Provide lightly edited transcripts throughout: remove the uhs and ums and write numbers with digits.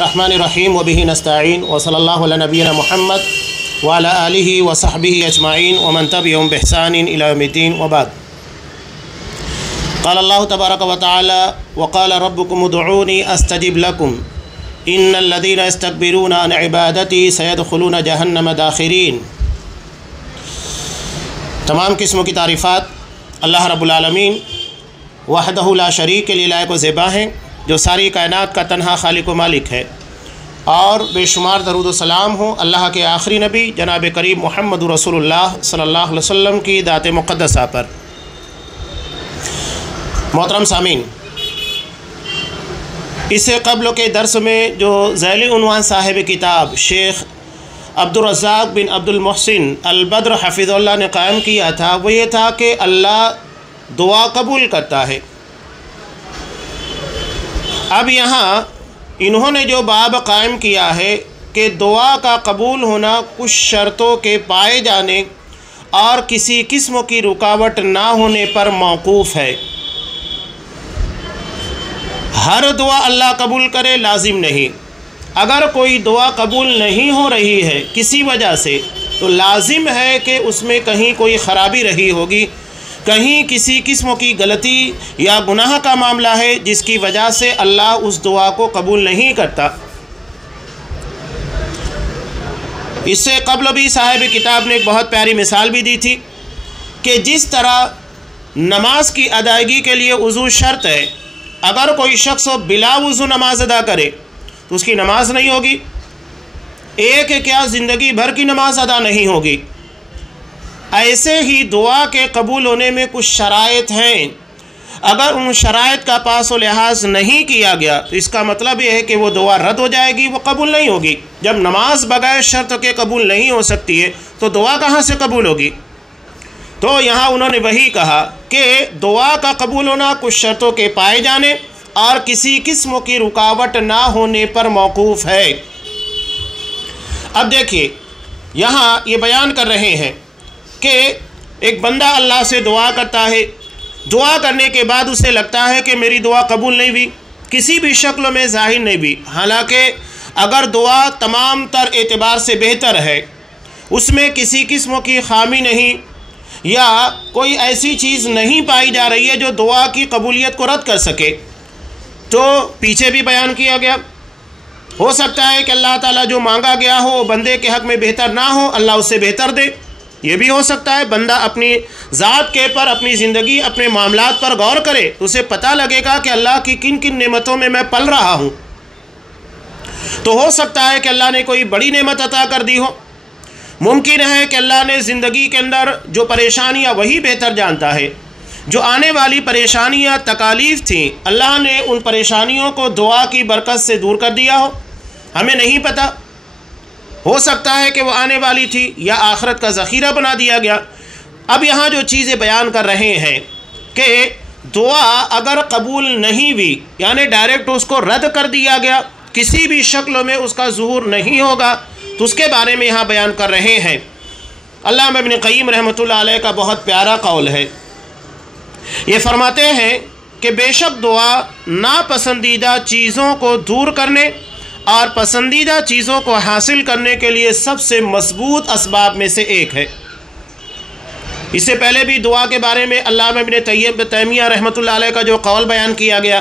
الرحمن الرحیم وبہ نستعین وصلی اللہ علی نبینا محمد وعلی آلہ وصحبہ اجمعین ومن تبعہم بإحسان الی یوم الدین وبعد۔ قال اللہ تبارک وتعالی وقال ربکم ادعونی استجب لکم ان الذین یستکبرون عن عبادتی سیدخلون جہنم داخرین۔ تمام قسموں کی تعریفات اللہ رب العالمین وحدہ لا شریک کے لیے لائق و زیبا ہیں، جو ساری کائنات کا تنہا خالق و مالک ہے، اور بے شمار درود و سلام ہوں اللہ کے آخری نبی جناب کریم محمد رسول اللہ صلی اللہ علیہ وسلم کی ذات مقدسہ پر۔ محترم سامعین، اس سے قبل کے درس میں جو ذیلی عنوان صاحب کتاب شیخ عبدالرزاق بن عبد المحسن البدر حفظ اللہ نے قائم کیا تھا، وہ یہ تھا کہ اللہ دعا قبول کرتا ہے۔ اب یہاں انہوں نے جو باب قائم کیا ہے کہ دعا کا قبول ہونا کچھ شرطوں کے پائے جانے اور کسی قسم کی رکاوٹ نہ ہونے پر موقوف ہے۔ ہر دعا اللہ قبول کرے لازم نہیں۔ اگر کوئی دعا قبول نہیں ہو رہی ہے کسی وجہ سے، تو لازم ہے کہ اس میں کہیں کوئی خرابی رہی ہوگی، کہیں کسی قسم کی غلطی یا گناہ کا معاملہ ہے جس کی وجہ سے اللہ اس دعا کو قبول نہیں کرتا۔ اس سے قبل بھی صاحب کتاب نے ایک بہت پیاری مثال بھی دی تھی کہ جس طرح نماز کی ادائیگی کے لیے وضو شرط ہے، اگر کوئی شخص بلا وضو نماز ادا کرے تو اس کی نماز نہیں ہوگی، ایک کیا زندگی بھر کی نماز ادا نہیں ہوگی۔ ایسے ہی دعا کے قبول ہونے میں کچھ شرائط ہیں، اگر ان شرائط کا پاس و لحاظ نہیں کیا گیا تو اس کا مطلب یہ ہے کہ وہ دعا رد ہو جائے گی، وہ قبول نہیں ہوگی۔ جب نماز بغیر شرط کے قبول نہیں ہو سکتی ہے تو دعا کہاں سے قبول ہوگی؟ تو یہاں انہوں نے وہی کہا کہ دعا کا قبول ہونا کچھ شرطوں کے پائے جانے اور کسی قسم کی رکاوٹ نہ ہونے پر موقوف ہے۔ اب دیکھیے یہاں یہ بیان کر رہے ہیں کہ ایک بندہ اللہ سے دعا کرتا ہے، دعا کرنے کے بعد اسے لگتا ہے کہ میری دعا قبول نہیں ہوئی، کسی بھی شکل میں ظاہر نہیں ہوئی، حالانکہ اگر دعا تمام تر اعتبار سے بہتر ہے، اس میں کسی قسم کی خامی نہیں یا کوئی ایسی چیز نہیں پائی جا رہی ہے جو دعا کی قبولیت کو رد کر سکے، تو پیچھے بھی بیان کیا گیا ہو سکتا ہے کہ اللہ تعالیٰ جو مانگا گیا ہو وہ بندے کے حق میں بہتر نہ ہو، اللہ اس سے بہتر دے۔ یہ بھی ہو سکتا ہے بندہ اپنی ذات کے پر، اپنی زندگی، اپنے معاملات پر غور کرے تو اسے پتہ لگے گا کہ اللہ کی کن کن نعمتوں میں میں پل رہا ہوں۔ تو ہو سکتا ہے کہ اللہ نے کوئی بڑی نعمت عطا کر دی ہو، ممکن ہے کہ اللہ نے زندگی کے اندر جو پریشانیاں وہی بہتر جانتا ہے، جو آنے والی پریشانیاں تکالیف تھیں اللہ نے ان پریشانیوں کو دعا کی برکت سے دور کر دیا ہو، ہمیں نہیں پتہ، ہو سکتا ہے کہ وہ آنے والی تھی یا آخرت کا ذخیرہ بنا دیا گیا۔ اب یہاں جو چیزیں بیان کر رہے ہیں کہ دعا اگر قبول نہیں ہوئی یعنی ڈائریکٹ اس کو رد کر دیا گیا، کسی بھی شکل میں اس کا ظہور نہیں ہوگا، تو اس کے بارے میں یہاں بیان کر رہے ہیں۔ علامہ ابن قیم رحمۃ اللہ علیہ کا بہت پیارا قول ہے، یہ فرماتے ہیں کہ بے شک دعا ناپسندیدہ چیزوں کو دور کرنے اور پسندیدہ چیزوں کو حاصل کرنے کے لیے سب سے مضبوط اسباب میں سے ایک ہے۔ اس سے پہلے بھی دعا کے بارے میں علامہ ابن تیمیہ رحمۃ اللہ علیہ کا جو قول بیان کیا گیا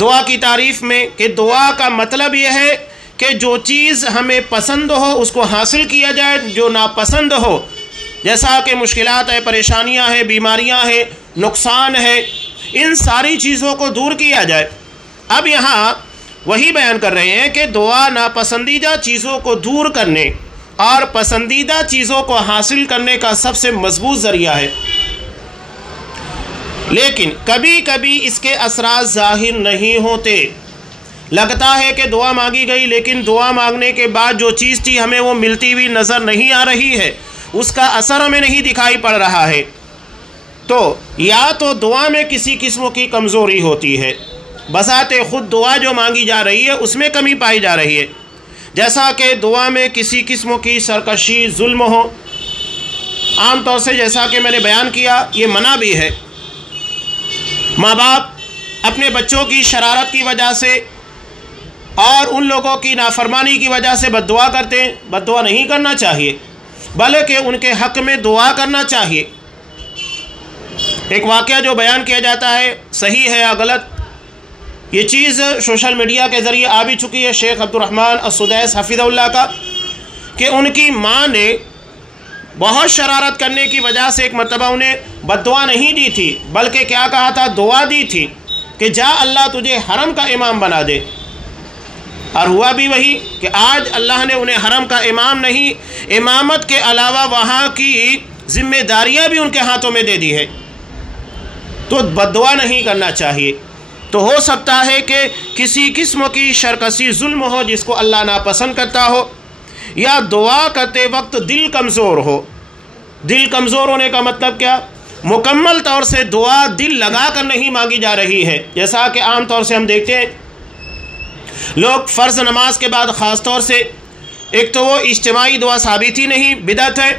دعا کی تعریف میں، کہ دعا کا مطلب یہ ہے کہ جو چیز ہمیں پسند ہو اس کو حاصل کیا جائے، جو ناپسند ہو جیسا کہ مشکلات ہے، پریشانیاں ہیں، بیماریاں ہیں، نقصان ہے، ان ساری چیزوں کو دور کیا جائے۔ اب یہاں وہی بیان کر رہے ہیں کہ دعا ناپسندیدہ چیزوں کو دور کرنے اور پسندیدہ چیزوں کو حاصل کرنے کا سب سے مضبوط ذریعہ ہے، لیکن کبھی کبھی اس کے اثرات ظاہر نہیں ہوتے۔ لگتا ہے کہ دعا مانگی گئی لیکن دعا مانگنے کے بعد جو چیز تھی ہمیں وہ ملتی ہوئی نظر نہیں آ رہی ہے، اس کا اثر ہمیں نہیں دکھائی پڑ رہا ہے۔ تو یا تو دعا میں کسی قسم کی کمزوری ہوتی ہے، بذات خود دعا جو مانگی جا رہی ہے اس میں کمی پائی جا رہی ہے، جیسا کہ دعا میں کسی قسم کی سرکشی، ظلم ہو۔ عام طور سے جیسا کہ میں نے بیان کیا یہ منع بھی ہے، ماں باپ اپنے بچوں کی شرارت کی وجہ سے اور اور ان لوگوں کی نافرمانی کی وجہ سے بد دعا کرتے ہیں، بد دعا نہیں کرنا چاہیے بلکہ ان کے حق میں دعا کرنا چاہیے۔ ایک واقعہ جو بیان کیا جاتا ہے صحیح ہے یا غلط، یہ چیز سوشل میڈیا کے ذریعے آ بھی چکی ہے شیخ عبد الرحمن السدیس حفظہ اللہ کا، کہ ان کی ماں نے بہت شرارت کرنے کی وجہ سے ایک مرتبہ انہیں بد دعا نہیں دی تھی بلکہ کیا کہا تھا، دعا دی تھی کہ جا اللہ تجھے حرم کا امام بنا دے، اور ہوا بھی وہی کہ آج اللہ نے انہیں حرم کا امام نہیں، امامت کے علاوہ وہاں کی ذمہ داریاں بھی ان کے ہاتھوں میں دے دی ہے۔ تو بد دعا نہیں کرنا چاہیے۔ تو ہو سکتا ہے کہ کسی قسم کی شرکسی ظلم ہو جس کو اللہ ناپسند کرتا ہو، یا دعا کرتے وقت دل کمزور ہو۔ دل کمزور ہونے کا مطلب کیا؟ مکمل طور سے دعا دل لگا کر نہیں مانگی جا رہی ہے، جیسا کہ عام طور سے ہم دیکھتے ہیں لوگ فرض نماز کے بعد خاص طور سے، ایک تو وہ اجتماعی دعا ثابت ہی نہیں، بدعت ہے،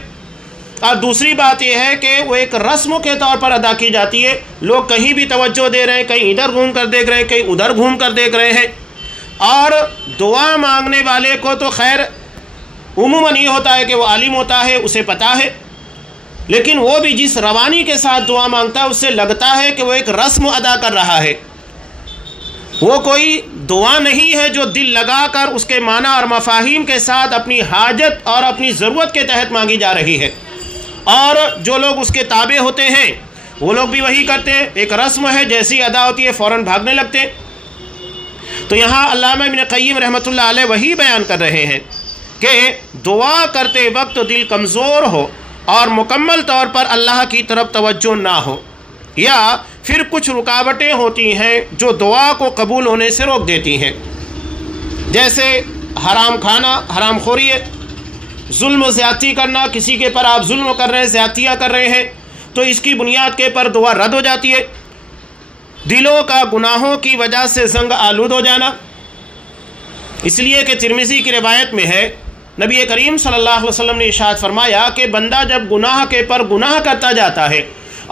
اور دوسری بات یہ ہے کہ وہ ایک رسم کے طور پر ادا کی جاتی ہے، لوگ کہیں بھی توجہ دے رہے ہیں، کہیں ادھر گھوم کر دیکھ رہے ہیں، کہیں ادھر گھوم کر دیکھ رہے ہیں، اور دعا مانگنے والے کو تو خیر عموماً یہ ہوتا ہے کہ وہ عالم ہوتا ہے، اسے پتہ ہے، لیکن وہ بھی جس روانی کے ساتھ دعا مانگتا ہے اس سے لگتا ہے کہ وہ ایک رسم ادا کر رہا ہے، وہ کوئی دعا نہیں ہے جو دل لگا کر اس کے معنی اور مفاہیم کے ساتھ اپنی حاجت اور اپنی ضرورت کے تحت مانگی جا رہی ہے۔ اور جو لوگ اس کے تابع ہوتے ہیں وہ لوگ بھی وہی کرتے ہیں، ایک رسم ہے، جیسی ادا ہوتی ہے فوراً بھاگنے لگتے ہیں۔ تو یہاں علامہ ابن قیم رحمۃ اللہ علیہ وہی بیان کر رہے ہیں کہ دعا کرتے وقت دل کمزور ہو اور مکمل طور پر اللہ کی طرف توجہ نہ ہو، یا پھر کچھ رکاوٹیں ہوتی ہیں جو دعا کو قبول ہونے سے روک دیتی ہیں، جیسے حرام کھانا، حرام خوری، ظلم و زیادتی کرنا، کسی کے پر آپ ظلم کر رہے ہیں، زیادتیاں کر رہے ہیں، تو اس کی بنیاد کے پر دعا رد ہو جاتی ہے۔ دلوں کا گناہوں کی وجہ سے زنگ آلود ہو جانا، اس لیے کہ ترمذی کی روایت میں ہے نبی کریم صلی اللہ علیہ وسلم نے ارشاد فرمایا کہ بندہ جب گناہ کے پر گناہ کرتا جاتا ہے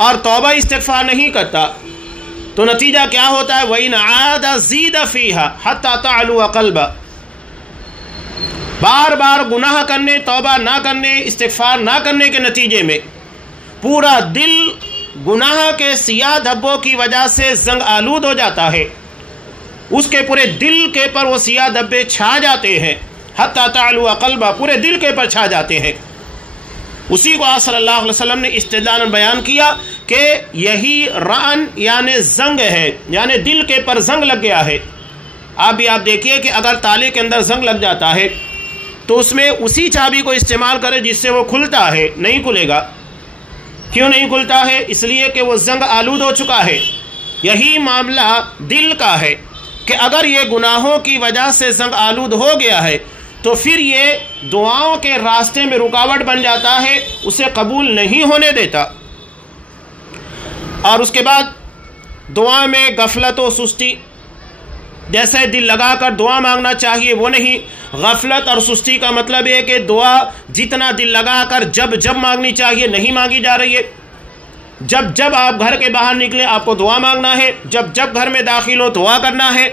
اور توبہ استغفار نہیں کرتا تو نتیجہ کیا ہوتا ہے؟ وَإِنْ عَادَ زِيدَ فِيهَا حَتَّى تَعْلُوَ قَلْبَ، بار بار گناہ کرنے، توبہ نہ کرنے، استغفار نہ کرنے کے نتیجے میں پورا دل گناہ کے سیاہ دھبوں کی وجہ سے زنگ آلود ہو جاتا ہے، اس کے پورے دل کے پر وہ سیاہ دھبے چھا جاتے ہیں، حتی تعلو قلبہ، پورے دل کے پر چھا جاتے ہیں۔ اسی کو آپ صلی اللہ علیہ وسلم نے استدلالا بیان کیا کہ یہی رعن یعنی زنگ ہے، یعنی دل کے پر زنگ لگ گیا ہے۔ آپ دیکھیے کہ اگر تالے کے اندر زنگ لگ جاتا ہے تو اس میں اسی چابی کو استعمال کرے جس سے وہ کھلتا ہے، نہیں کھلے گا۔ کیوں نہیں کھلتا ہے؟ اس لیے کہ وہ زنگ آلود ہو چکا ہے۔ یہی معاملہ دل کا ہے کہ اگر یہ گناہوں کی وجہ سے زنگ آلود ہو گیا ہے تو پھر یہ دعاؤں کے راستے میں رکاوٹ بن جاتا ہے، اسے قبول نہیں ہونے دیتا۔ اور اس کے بعد دعا میں غفلت و سستی، جیسے دل لگا کر دعا مانگنا چاہیے وہ نہیں۔ غفلت اور سستی کا مطلب یہ کہ دعا جتنا دل لگا کر جب مانگنی چاہیے نہیں مانگی جا رہی ہے۔ جب آپ گھر کے باہر نکلیں آپ کو دعا مانگنا ہے، جب گھر میں داخل ہو دعا کرنا ہے،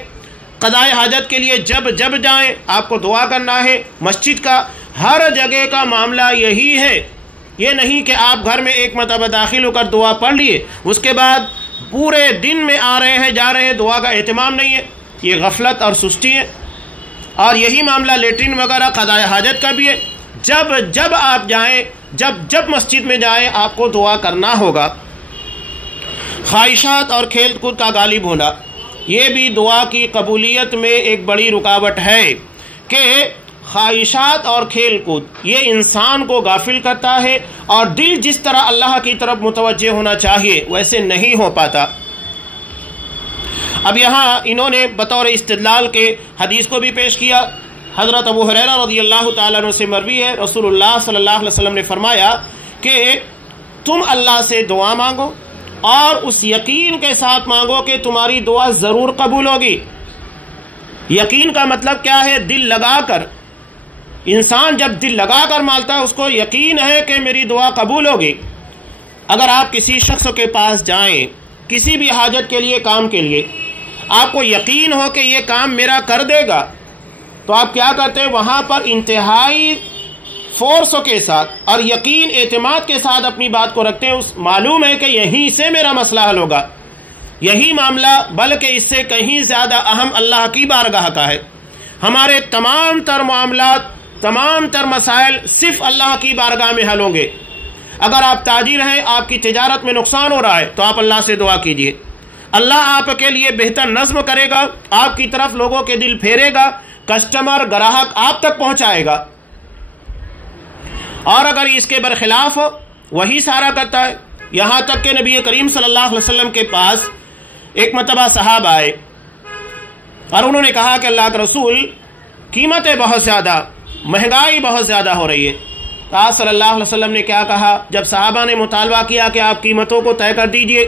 قضاء حاجت کے لیے جب جائیں آپ کو دعا کرنا ہے۔ مسجد کا ہر جگہ کا معاملہ یہی ہے، یہ نہیں کہ آپ گھر میں ایک مرتبہ داخل ہو کر دعا پڑھ لیے، اس کے بعد پورے دن میں آ رہے ہیں جا رہے ہیں، دعا کا اہتمام نہیں ہے، یہ غفلت اور سستی ہے۔ اور یہی معاملہ لیٹرین وغیرہ قضاء حاجت کا بھی ہے، جب آپ جائیں، جب مسجد میں جائیں آپ کو دعا کرنا ہوگا۔ خواہشات اور کھیل کود کا غالب ہونا، یہ بھی دعا کی قبولیت میں ایک بڑی رکاوٹ ہے کہ خواہشات اور کھیل کود یہ انسان کو غافل کرتا ہے اور دل جس طرح اللہ کی طرف متوجہ ہونا چاہیے ویسے نہیں ہو پاتا۔ اب یہاں انہوں نے بطور استدلال کے حدیث کو بھی پیش کیا۔ حضرت ابو ہریرہ رضی اللہ تعالیٰ عنہ سے مروی ہے، رسول اللہ صلی اللہ علیہ وسلم نے فرمایا کہ تم اللہ سے دعا مانگو اور اس یقین کے ساتھ مانگو کہ تمہاری دعا ضرور قبول ہوگی۔ یقین کا مطلب کیا ہے؟ دل لگا کر، انسان جب دل لگا کر مانگتا ہے اس کو یقین ہے کہ میری دعا قبول ہوگی۔ اگر آپ کسی شخص کے پاس جائیں کسی بھی حاجت کے لیے، کام کے لیے، آپ کو یقین ہو کہ یہ کام میرا کر دے گا، تو آپ کیا کرتے ہیں؟ وہاں پر انتہائی فورسوں کے ساتھ اور یقین اعتماد کے ساتھ اپنی بات کو رکھتے ہیں. معلوم ہے کہ یہیں سے میرا مسئلہ حل ہوگا، یہی معاملہ بلکہ اس سے کہیں زیادہ اہم اللہ کی بارگاہ کا ہے. ہمارے تمام تر معاملات، تمام تر مسائل صرف اللہ کی بارگاہ میں حل ہوں گے. اگر آپ تاجر ہیں، آپ کی تجارت میں نقصان ہو رہا ہے تو آپ اللہ سے دعا کیجئے، اللہ آپ کے لیے بہتر نظم کرے گا، آپ کی طرف لوگوں کے دل پھیرے گا، کسٹمر گراہک آپ تک پہنچائے گا. اور اگر اس کے برخلاف ہو، وہی سارا کرتا ہے. یہاں تک کہ نبی کریم صلی اللہ علیہ وسلم کے پاس ایک مرتبہ صحابہ آئے اور انہوں نے کہا کہ اللہ کے رسول، قیمتیں بہت زیادہ، مہنگائی بہت زیادہ ہو رہی ہے. تو آپ صلی اللہ علیہ وسلم نے کیا کہا؟ جب صحابہ نے مطالبہ کیا کہ آپ قیمتوں کو طے کر دیجئے،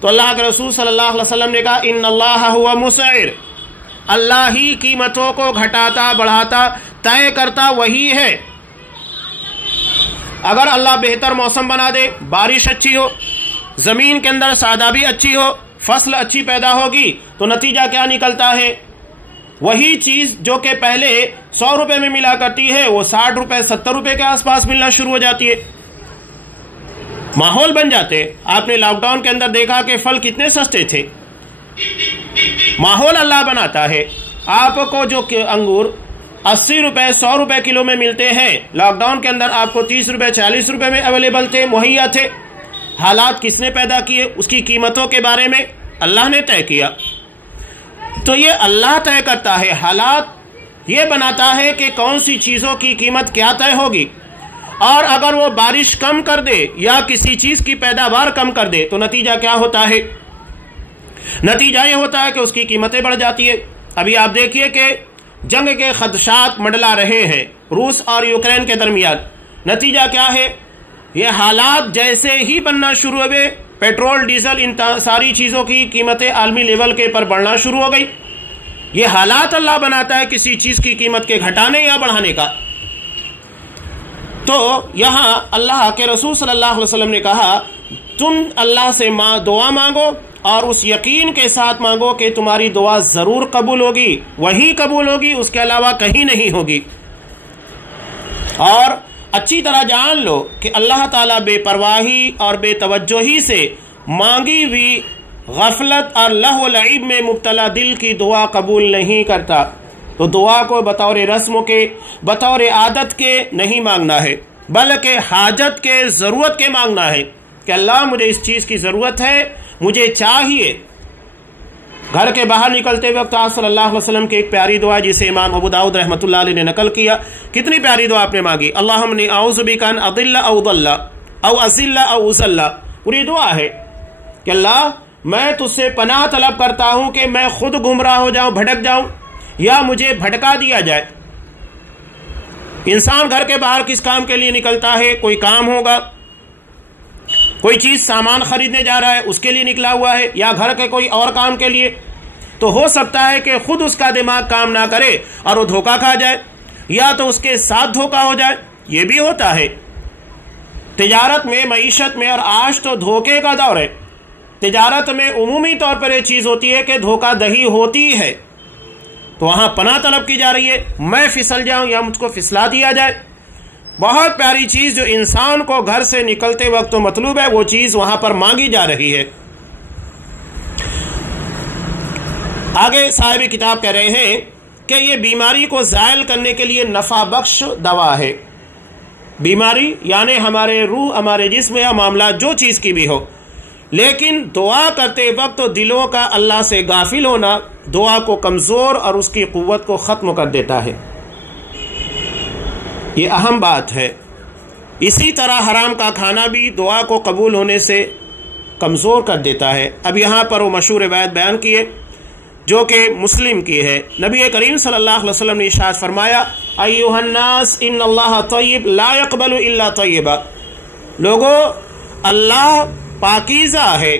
تو اللہ کے رسول صلی اللہ علیہ وسلم نے کہا ان اللہ ہوا مسعر، اللہ ہی قیمتوں کو گھٹاتا بڑھاتا طے کرتا وہی ہے. اگر اللہ بہتر موسم بنا دے، بارش اچھی ہو، زمین کے اندر سادابی اچھی ہو، فصل اچھی پیدا ہوگی، تو نتیجہ کیا نکلتا ہے؟ وہی چیز جو کہ پہلے 100 روپے میں ملا کرتی ہے وہ 60 روپے 70 روپے کے آس پاس ملنا شروع ہو جاتی ہے. ماحول بن جاتے. آپ نے لاک ڈاؤن کے اندر دیکھا کہ پھل کتنے سستے تھے. ماحول اللہ بناتا ہے. آپ کو جو انگور 80 روپے 100 روپے کلو میں ملتے ہیں، لاک ڈاؤن کے اندر آپ کو 30 روپے 40 روپے میں اویلیبل تھے، مہیا تھے. حالات کس نے پیدا کیے؟ اس کی قیمتوں کے بارے میں اللہ نے طے کیا. تو یہ اللہ طے کرتا ہے. حالات یہ بناتا ہے کہ کون سی چیزوں کی قیمت کیا طے ہوگی. اور اگر وہ بارش کم کر دے یا کسی چیز کی پیداوار کم کر دے تو نتیجہ کیا ہوتا ہے؟ نتیجہ یہ ہوتا ہے کہ اس کی قیمتیں بڑھ جاتی ہے. ابھی آپ دیکھیے کہ جنگ کے خدشات منڈلا رہے ہیں روس اور یوکرین کے درمیان. نتیجہ کیا ہے؟ یہ حالات جیسے ہی بننا شروع ہوئے، پیٹرول ڈیزل ان ساری چیزوں کی قیمتیں عالمی لیول کے پر بڑھنا شروع ہو گئی. یہ حالات اللہ بناتا ہے کسی چیز کی قیمت کے گھٹانے یا بڑھانے کا. تو یہاں اللہ کے رسول صلی اللہ علیہ وسلم نے کہا تم اللہ سے دعا مانگو اور اس یقین کے ساتھ مانگو کہ تمہاری دعا ضرور قبول ہوگی، وہی قبول ہوگی، اس کے علاوہ کہیں نہیں ہوگی. اور اچھی طرح جان لو کہ اللہ تعالیٰ بے پرواہی اور بے توجہی سے مانگی ہوئی غفلت اور لہو و لعب میں مبتلا دل کی دعا قبول نہیں کرتا. تو دعا کو بطور رسم کے، بطور عادت کے نہیں مانگنا ہے، بلکہ حاجت کے، ضرورت کے مانگنا ہے کہ اللہ مجھے اس چیز کی ضرورت ہے، مجھے چاہیے. گھر کے باہر نکلتے وقت آپ صلی اللہ علیہ وسلم کی ایک پیاری دعا جسے امام ابو داؤد رحمۃ اللہ علیہ نے نقل کیا. کتنی پیاری دعا آپ نے مانگی. اللہم انی اعوذ بک ان اضل او اضل او اذل او اذل. پوری دعا ہے کہ اللہ میں تجھ سے پناہ طلب کرتا ہوں کہ میں خود گمراہ ہو جاؤں، بھٹک جاؤں، یا مجھے بھٹکا دیا جائے. انسان گھر کے باہر کس کام کے لیے نکلتا ہے؟ کوئی کام ہوگا، کوئی چیز سامان خریدنے جا رہا ہے اس کے لیے نکلا ہوا ہے، یا گھر کے کوئی اور کام کے لیے. تو ہو سکتا ہے کہ خود اس کا دماغ کام نہ کرے اور وہ دھوکہ کھا جائے، یا تو اس کے ساتھ دھوکہ ہو جائے. یہ بھی ہوتا ہے تجارت میں، معیشت میں. اور آج تو دھوکے کا دور ہے. تجارت میں عمومی طور پر یہ چیز ہوتی ہے کہ دھوکہ دہی ہوتی ہے، تو وہاں پناہ طلب کی جا رہی ہے، میں پھسل جاؤں یا مجھ کو پھسلا دیا جائے. بہت پیاری چیز جو انسان کو گھر سے نکلتے وقت تو مطلوب ہے، وہ چیز وہاں پر مانگی جا رہی ہے. آگے صاحب کتاب کہہ رہے ہیں کہ یہ بیماری کو زائل کرنے کے لیے نفع بخش دوا ہے. بیماری یعنی ہمارے روح، ہمارے جسم یا معاملات جو چیز کی بھی ہو، لیکن دعا کرتے وقت دلوں کا اللہ سے غافل ہونا دعا کو کمزور اور اس کی قوت کو ختم کر دیتا ہے. یہ اہم بات ہے. اسی طرح حرام کا کھانا بھی دعا کو قبول ہونے سے کمزور کر دیتا ہے. اب یہاں پر وہ مشہور روایت بیان کیے جو کہ مسلم کی ہے. نبی کریم صلی اللہ علیہ وسلم نے ارشاد فرمایا ایھا الناس ان اللہ طیب لا يقبل الا طیبا. لوگو، اللہ پاکیزہ ہے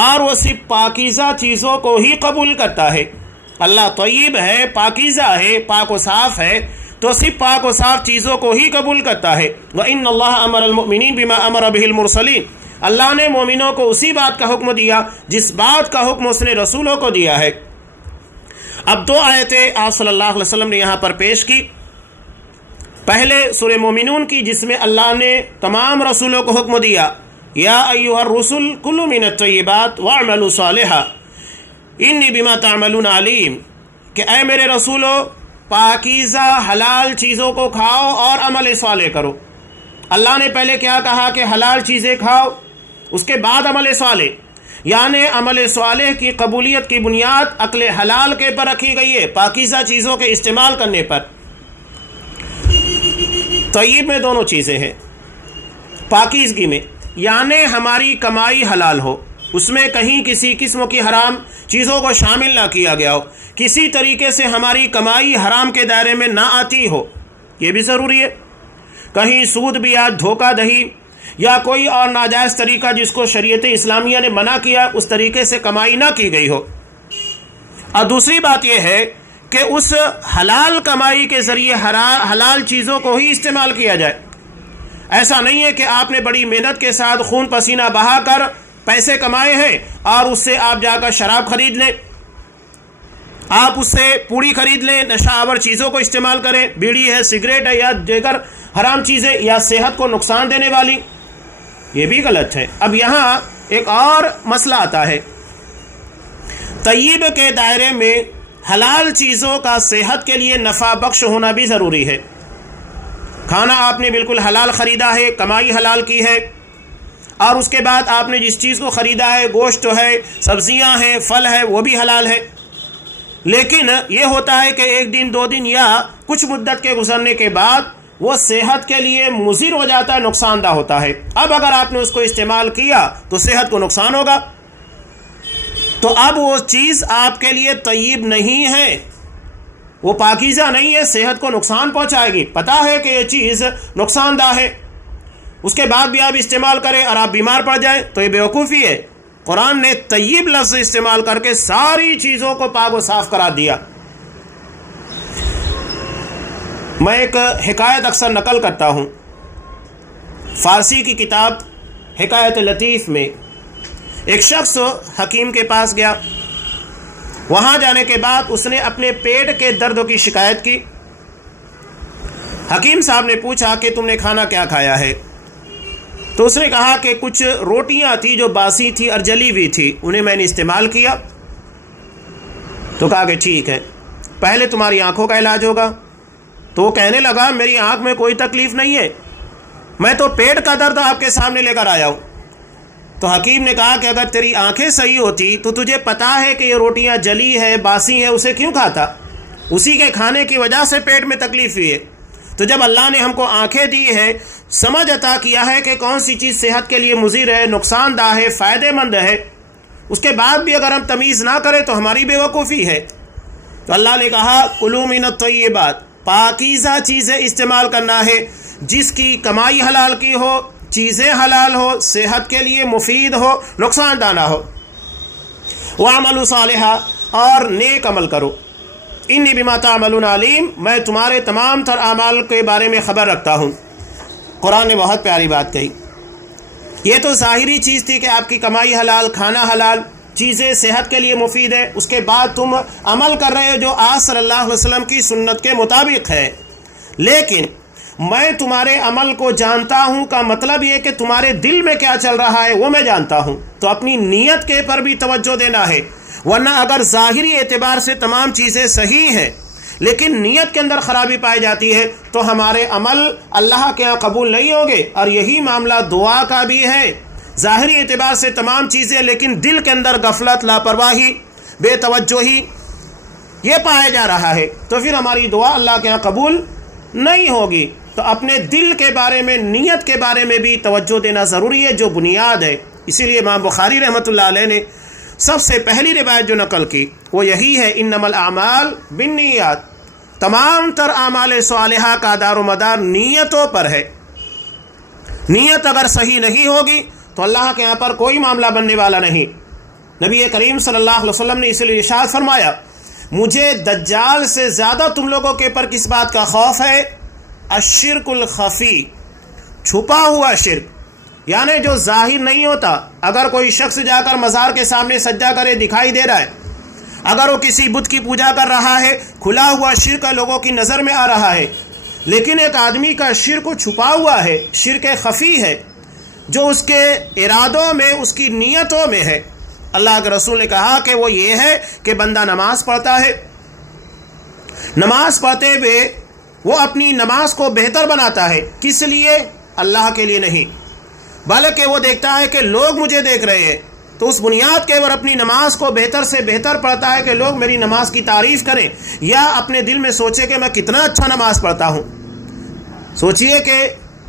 اور وہ صرف پاکیزہ چیزوں کو ہی قبول کرتا ہے. اللہ طیب ہے، پاکیزہ ہے، پاک و صاف ہے، تو صرف پاک و صاف چیزوں کو ہی قبول کرتا ہے. وَإِنَّ اللَّهَ أَمَرَ الْمُؤْمِنِينَ بِمَا أَمَرَ بِهِ الْمُرْسَلِينَ. اللہ نے مومنوں کو اسی بات کا حکم دیا جس بات کا حکم اس نے رسولوں کو دیا ہے. اب دو آیتیں آپ صلی اللہ علیہ وسلم نے یہاں پر پیش کی. پہلے سورہ مومنون کی، جس میں اللہ نے تمام رسولوں کو حکم دیا یا ایھا الرسل کلوا من الطیبات واعملوا صالحا انی بما تعملون علیم، کہ اے میرے رسولو پاکیزہ حلال چیزوں کو کھاؤ اور عمل صالح کرو. اللہ نے پہلے کیا کہا کہ حلال چیزیں کھاؤ، اس کے بعد عمل صالح، یعنی عمل صالح کی قبولیت کی بنیاد عقل حلال کے پر رکھی گئی ہے، پاکیزہ چیزوں کے استعمال کرنے پر. طیب میں دونوں چیزیں ہیں. پاکیزگی میں یعنی ہماری کمائی حلال ہو، اس میں کہیں کسی قسم کی حرام چیزوں کو شامل نہ کیا گیا ہو، کسی طریقے سے ہماری کمائی حرام کے دائرے میں نہ آتی ہو، یہ بھی ضروری ہے. کہیں سود بیاج، دھوکہ دہی یا کوئی اور ناجائز طریقہ جس کو شریعت اسلامیہ نے منع کیا، اس طریقے سے کمائی نہ کی گئی ہو. اور دوسری بات یہ ہے کہ اس حلال کمائی کے ذریعے حلال چیزوں کو ہی استعمال کیا جائے. ایسا نہیں ہے کہ آپ نے بڑی محنت کے ساتھ خون پسینہ بہا کر پیسے کمائے ہیں اور اس سے آپ جا کر شراب خرید لیں، آپ اس سے پوڑی خرید لیں، نشہ آور چیزوں کو استعمال کریں، بیڑی ہے، سگریٹ ہے یا دیگر حرام چیزیں یا صحت کو نقصان دینے والی، یہ بھی غلط ہے. اب یہاں ایک اور مسئلہ آتا ہے. طیب کے دائرے میں حلال چیزوں کا صحت کے لیے نفع بخش ہونا بھی ضروری ہے. کھانا آپ نے بالکل حلال خریدا ہے، کمائی حلال کی ہے، اور اس کے بعد آپ نے جس چیز کو خریدا ہے، گوشت ہے، سبزیاں ہیں، پھل ہے، وہ بھی حلال ہے. لیکن یہ ہوتا ہے کہ ایک دن، 2 دن یا کچھ مدت کے گزرنے کے بعد وہ صحت کے لیے مضر ہو جاتا ہے، نقصان دہ ہوتا ہے. اب اگر آپ نے اس کو استعمال کیا تو صحت کو نقصان ہوگا، تو اب وہ چیز آپ کے لیے طیب نہیں ہے، وہ پاکیزہ نہیں ہے، صحت کو نقصان پہنچائے گی. پتہ ہے کہ یہ چیز نقصان دہ ہے، اس کے بعد بھی آپ استعمال کریں اور آپ بیمار پڑ جائیں تو یہ بیوقوفی ہے. قرآن نے طیب لفظ استعمال کر کے ساری چیزوں کو پاک و صاف قرار دیا. میں ایک حکایت اکثر نقل کرتا ہوں. فارسی کی کتاب حکایت لطیف میں ایک شخص حکیم کے پاس گیا. وہاں جانے کے بعد اس نے اپنے پیٹ کے درد کی شکایت کی. حکیم صاحب نے پوچھا کہ تم نے کھانا کیا کھایا ہے؟ تو اس نے کہا کہ کچھ روٹیاں تھی جو باسی تھی اور جلی ہوئی تھی، انہیں میں نے استعمال کیا. تو کہا کہ ٹھیک ہے، پہلے تمہاری آنکھوں کا علاج ہوگا. تو وہ کہنے لگا میری آنکھ میں کوئی تکلیف نہیں ہے، میں تو پیٹ کا درد آپ کے سامنے لے کر آیا ہوں. تو حکیم نے کہا کہ اگر تیری آنکھیں صحیح ہوتی تو تجھے پتا ہے کہ یہ روٹیاں جلی ہے، باسی ہے، اسے کیوں کھاتا؟ اسی کے کھانے کی وجہ سے پیٹ میں تکلیف ہوئی ہے. تو جب اللہ نے ہم کو آنکھیں دی ہے، سمجھ عطا کیا ہے کہ کون سی چیز صحت کے لیے مضر ہے، نقصان دہ ہے، فائدہ مند ہے، اس کے بعد بھی اگر ہم تمیز نہ کریں تو ہماری بے وقوفی ہے. تو اللہ نے کہا کلوا من الطیبات، پاکیزہ چیزیں استعمال کرنا ہے، جس کی کمائی حلال کی ہو، چیزیں حلال ہو، صحت کے لیے مفید ہو، نقصان دہ نہ ہو. وَاعْمَلُوا صَالِحًا، اور نیک عمل کرو. انی بما تعملون علیم، میں تمہارے تمام تر اعمال کے بارے میں خبر رکھتا ہوں. قرآن نے بہت پیاری بات کہی. یہ تو ظاہری چیز تھی کہ آپ کی کمائی حلال، کھانا حلال، چیزیں صحت کے لیے مفید ہے. اس کے بعد تم عمل کر رہے ہو جو آج صلی اللہ علیہ وسلم کی سنت کے مطابق ہے. لیکن میں تمہارے عمل کو جانتا ہوں کا مطلب یہ کہ تمہارے دل میں کیا چل رہا ہے وہ میں جانتا ہوں. تو اپنی نیت کے پر بھی توجہ دینا ہے، ورنہ اگر ظاہری اعتبار سے تمام چیزیں صحیح ہیں لیکن نیت کے اندر خرابی پائی جاتی ہے تو ہمارے عمل اللہ کے ہاں قبول نہیں ہوگے. اور یہی معاملہ دعا کا بھی ہے. ظاہری اعتبار سے تمام چیزیں لیکن دل کے اندر غفلت، لاپرواہی، بے توجہی یہ پایا جا رہا ہے تو پھر ہماری دعا اللہ کے ہاں قبول نہیں ہوگی. تو اپنے دل کے بارے میں، نیت کے بارے میں بھی توجہ دینا ضروری ہے، جو بنیاد ہے. اسی لیے امام بخاری رحمۃ اللہ علیہ نے سب سے پہلی روایت جو نقل کی وہ یہی ہے، انما الاعمال بالنیات، تمام تر اعمال صالحہ کا دار و مدار نیتوں پر ہے. نیت اگر صحیح نہیں ہوگی تو اللہ کے یہاں پر کوئی معاملہ بننے والا نہیں. نبی کریم صلی اللہ علیہ وسلم نے اس لیے ارشاد فرمایا مجھے دجال سے زیادہ تم لوگوں کے پر کس بات کا خوف ہے؟ الشرک الخفی، چھپا ہوا شرک، یعنی جو ظاہر نہیں ہوتا. اگر کوئی شخص جا کر مزار کے سامنے سجدہ کرے دکھائی دے رہا ہے، اگر وہ کسی بت کی پوجا کر رہا ہے، کھلا ہوا شرک لوگوں کی نظر میں آ رہا ہے، لیکن ایک آدمی کا شرک چھپا ہوا ہے، شرک خفی ہے جو اس کے ارادوں میں، اس کی نیتوں میں ہے۔ اللہ کے رسول نے کہا کہ وہ یہ ہے کہ بندہ نماز پڑھتا ہے، نماز پڑھتے ہوئے وہ اپنی نماز کو بہتر بناتا ہے، کس لیے؟ اللہ کے لیے نہیں، بلکہ وہ دیکھتا ہے کہ لوگ مجھے دیکھ رہے ہیں، تو اس بنیاد کے اوپر اپنی نماز کو بہتر سے بہتر پڑھتا ہے کہ لوگ میری نماز کی تعریف کریں، یا اپنے دل میں سوچے کہ میں کتنا اچھا نماز پڑھتا ہوں۔ سوچئے کہ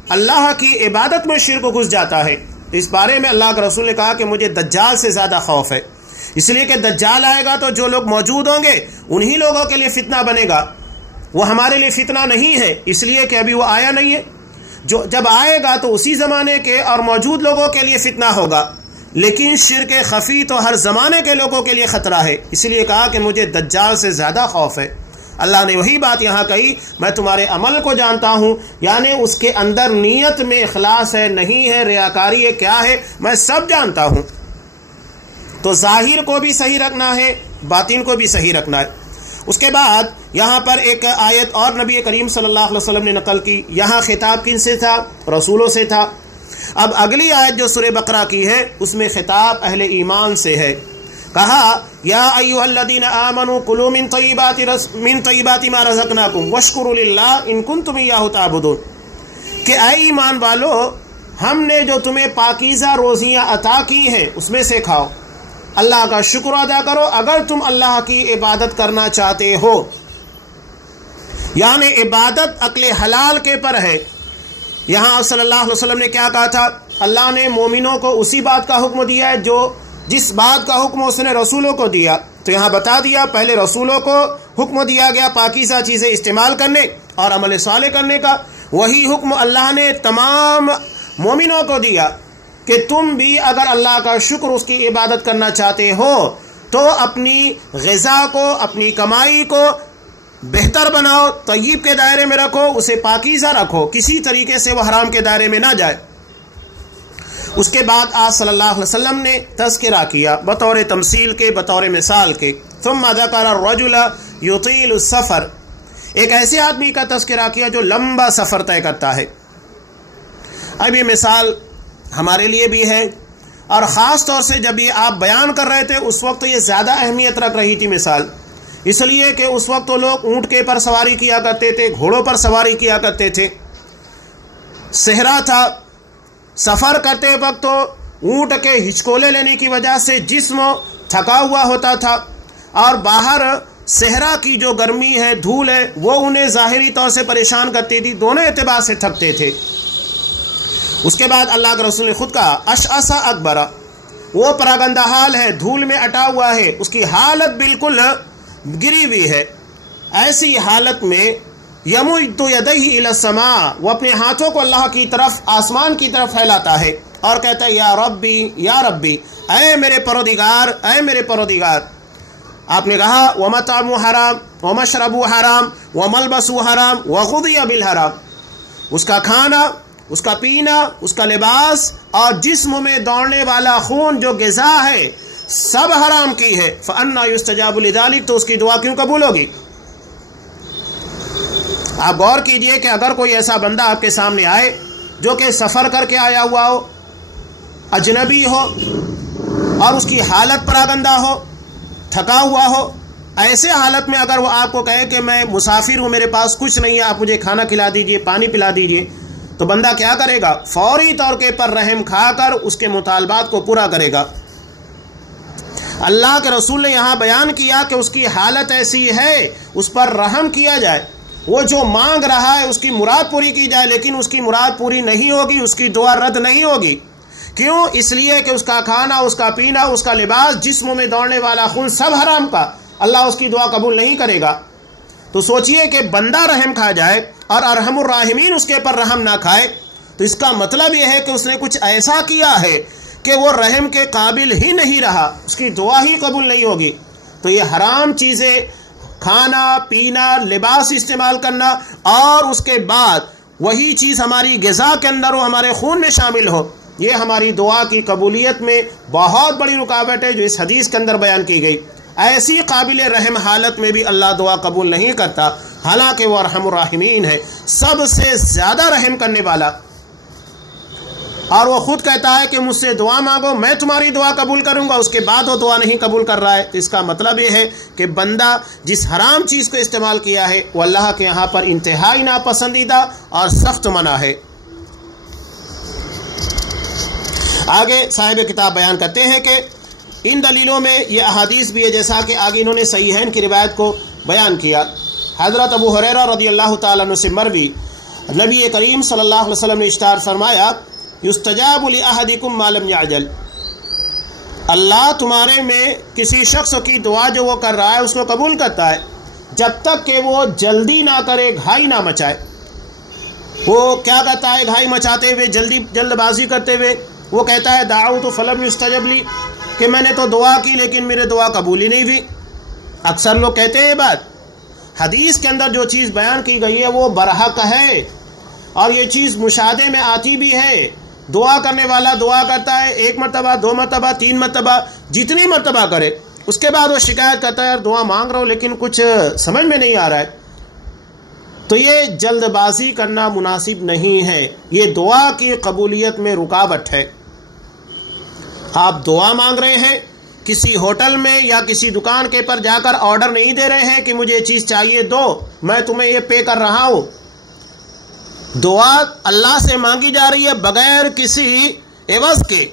اللہ کی عبادت میں شرک گھس جاتا ہے۔ اس بارے میں اللہ کے رسول نے کہا کہ مجھے دجال سے زیادہ خوف ہے، اس لیے کہ دجال آئے گا تو جو لوگ موجود ہوں گے انہی لوگوں کے لیے فتنہ بنے گا، وہ ہمارے لیے فتنہ نہیں ہے، اس لیے کہ ابھی وہ آیا نہیں ہے۔ جب آئے گا تو اسی زمانے کے اور موجود لوگوں کے لیے فتنہ ہوگا، لیکن شرک خفی تو ہر زمانے کے لوگوں کے لیے خطرہ ہے، اس لیے کہا کہ مجھے دجال سے زیادہ خوف ہے۔ اللہ نے وہی بات یہاں کہی، میں تمہارے عمل کو جانتا ہوں، یعنی اس کے اندر نیت میں اخلاص ہے نہیں ہے، ریاکاری ہے کیا ہے، میں سب جانتا ہوں۔ تو ظاہر کو بھی صحیح رکھنا ہے، باطن کو بھی صحیح رکھنا ہے۔ اس کے بعد یہاں پر ایک آیت اور نبی کریم صلی اللہ علیہ وسلم نے نقل کی، یہاں خطاب کن سے تھا؟ رسولوں سے تھا۔ اب اگلی آیت جو سورہ بقرہ کی ہے اس میں خطاب اہل ایمان سے ہے، کہا یا ایھا الذین آمنوا کلوا من طیبات ما رزقناکم واشکروا للہ ان کنتم ایاہ تعبدون، کہ اے ایمان والو ہم نے جو تمہیں پاکیزہ روزیاں عطا کی ہیں اس میں سے کھاؤ، اللہ کا شکر ادا کرو اگر تم اللہ کی عبادت کرنا چاہتے ہو۔ یعنی عبادت عقل حلال کے پر ہے۔ یہاں صلی اللہ علیہ وسلم نے کیا کہا تھا؟ اللہ نے مومنوں کو اسی بات کا حکم دیا ہے جس بات کا حکم اس نے رسولوں کو دیا، تو یہاں بتا دیا پہلے رسولوں کو حکم دیا گیا پاکیزہ چیزیں استعمال کرنے اور عمل صالح کرنے کا، وہی حکم اللہ نے تمام مومنوں کو دیا کہ تم بھی اگر اللہ کا شکر، اس کی عبادت کرنا چاہتے ہو تو اپنی غذا کو، اپنی کمائی کو بہتر بناؤ، طیب کے دائرے میں رکھو، اسے پاکیزہ رکھو، کسی طریقے سے وہ حرام کے دائرے میں نہ جائے۔ اس کے بعد آپ صلی اللہ علیہ وسلم نے تذکرہ کیا بطور تمثیل کے، بطور مثال کے، ثم ذکر الرجل یطیل السفر، ایک ایسے آدمی کا تذکرہ کیا جو لمبا سفر طے کرتا ہے۔ اب یہ مثال ہمارے لیے بھی ہے، اور خاص طور سے جب یہ آپ بیان کر رہے تھے اس وقت یہ زیادہ اہمیت رکھ رہی تھی مثال، اس لیے کہ اس وقت تو لوگ اونٹ کے پر سواری کیا کرتے تھے، گھوڑوں پر سواری کیا کرتے تھے، صحرا تھا، سفر کرتے وقت تو اونٹ کے ہچکولے لینے کی وجہ سے جسم تھکا ہوا ہوتا تھا، اور باہر صحرا کی جو گرمی ہے، دھول ہے، وہ انہیں ظاہری طور سے پریشان کرتی تھی، دونوں اعتبار سے تھکتے تھے۔ اس کے بعد اللہ کے رسول نے خود کہا اشعث اکبر، وہ پراگندہ حال ہے، دھول میں اٹا ہوا ہے، اس کی حالت بالکل گری ہوئی ہے۔ ایسی حالت میں یمد یدیہ الی السماء، وہ اپنے ہاتھوں کو اللہ کی طرف، آسمان کی طرف پھیلاتا ہے اور کہتا ہے یا ربی یا ربی، اے میرے پروردگار، اے میرے پروردگار۔ آپ نے کہا ومطعمہ حرام ومشربہ حرام وملبسہ حرام وغذی بالحرام، اس کا کھانا، اس کا پینا، اس کا لباس اور جسم میں دوڑنے والا خون جو غذا ہے سب حرام کی ہے۔ فأنى يستجاب لذلك، تو اس کی دعا کیوں قبول ہوگی؟ آپ غور کیجئے کہ اگر کوئی ایسا بندہ آپ کے سامنے آئے جو کہ سفر کر کے آیا ہوا ہو، اجنبی ہو، اور اس کی حالت پراگندہ ہو، تھکا ہوا ہو، ایسے حالت میں اگر وہ آپ کو کہے کہ میں مسافر ہوں، میرے پاس کچھ نہیں ہے، آپ مجھے کھانا کھلا دیجئے، پانی پلا دیجئے، تو بندہ کیا کرے گا؟ فوری طور پر رحم کھا کر اس کے مطالبات کو پورا کرے گا۔ اللہ کے رسول نے یہاں بیان کیا کہ اس کی حالت ایسی ہے، اس پر رحم کیا جائے، وہ جو مانگ رہا ہے اس کی مراد پوری کی جائے، لیکن اس کی مراد پوری نہیں ہوگی، اس کی دعا رد نہیں ہوگی۔ کیوں؟ اس لیے کہ اس کا کھانا، اس کا پینا، اس کا لباس، جسم میں دوڑنے والا خون سب حرام کا، اللہ اس کی دعا قبول نہیں کرے گا۔ تو سوچئے کہ بندہ رحم کھا جائے اور ارحم الراحمین اس کے پر رحم نہ کھائے، تو اس کا مطلب یہ ہے کہ اس نے کچھ ایسا کیا ہے کہ وہ رحم کے قابل ہی نہیں رہا، اس کی دعا ہی قبول نہیں ہوگی۔ تو یہ حرام چیزیں، کھانا پینا، لباس استعمال کرنا، اور اس کے بعد وہی چیز ہماری غذا کے اندر ہو، ہمارے خون میں شامل ہو، یہ ہماری دعا کی قبولیت میں بہت بڑی رکاوٹ ہے جو اس حدیث کے اندر بیان کی گئی۔ ایسی قابل رحم حالت میں بھی اللہ دعا قبول نہیں کرتا، حالانکہ وہ ارحم الراحمین ہے، سب سے زیادہ رحم کرنے والا، اور وہ خود کہتا ہے کہ مجھ سے دعا مانگو میں تمہاری دعا قبول کروں گا، اس کے بعد وہ دعا نہیں قبول کر رہا ہے۔ تو اس کا مطلب یہ ہے کہ بندہ جس حرام چیز کو استعمال کیا ہے وہ اللہ کے یہاں پر انتہائی ناپسندیدہ اور سخت منع ہے۔ آگے صاحب کتاب بیان کرتے ہیں کہ ان دلیلوں میں یہ احادیث بھی ہے، جیسا کہ آگے انہوں نے صحیحین کی روایت کو بیان کیا۔ حضرت ابو ہریرہ رضی اللہ تعالیٰ عنہ سے مروی، نبی کریم صلی اللہ علیہ وسلم نے ارشاد فرمایا یستجاب لأحدکم ما لم یعجل، اللہ تمہارے میں کسی شخص کی دعا جو وہ کر رہا ہے اس کو قبول کرتا ہے جب تک کہ وہ جلدی نہ کرے، گھائی نہ مچائے۔ وہ کیا کرتا ہے گھائی مچاتے ہوئے، جلد بازی کرتے ہوئے؟ وہ کہتا ہے دعوت فلم یستجب لی، کہ میں نے تو دعا کی لیکن میرے دعا قبول ہی نہیں ہوئی۔ اکثر لوگ کہتے ہیں یہ بات، حدیث کے اندر جو چیز بیان کی گئی ہے وہ برحق ہے، اور یہ چیز مشاہدے میں آتی بھی ہے۔ دعا کرنے والا دعا کرتا ہے 1 مرتبہ 2 مرتبہ 3 مرتبہ، جتنی مرتبہ کرے، اس کے بعد وہ شکایت کرتا ہے یار دعا مانگ رہا ہوں لیکن کچھ سمجھ میں نہیں آ رہا ہے۔ تو یہ جلد بازی کرنا مناسب نہیں ہے، یہ دعا کی قبولیت میں رکاوٹ ہے۔ آپ دعا مانگ رہے ہیں، کسی ہوٹل میں یا کسی دکان کے پر جا کر آرڈر نہیں دے رہے ہیں کہ مجھے یہ چیز چاہیے دو، میں تمہیں یہ پے کر رہا ہوں۔ دعا اللہ سے مانگی جا رہی ہے بغیر کسی عوض کے۔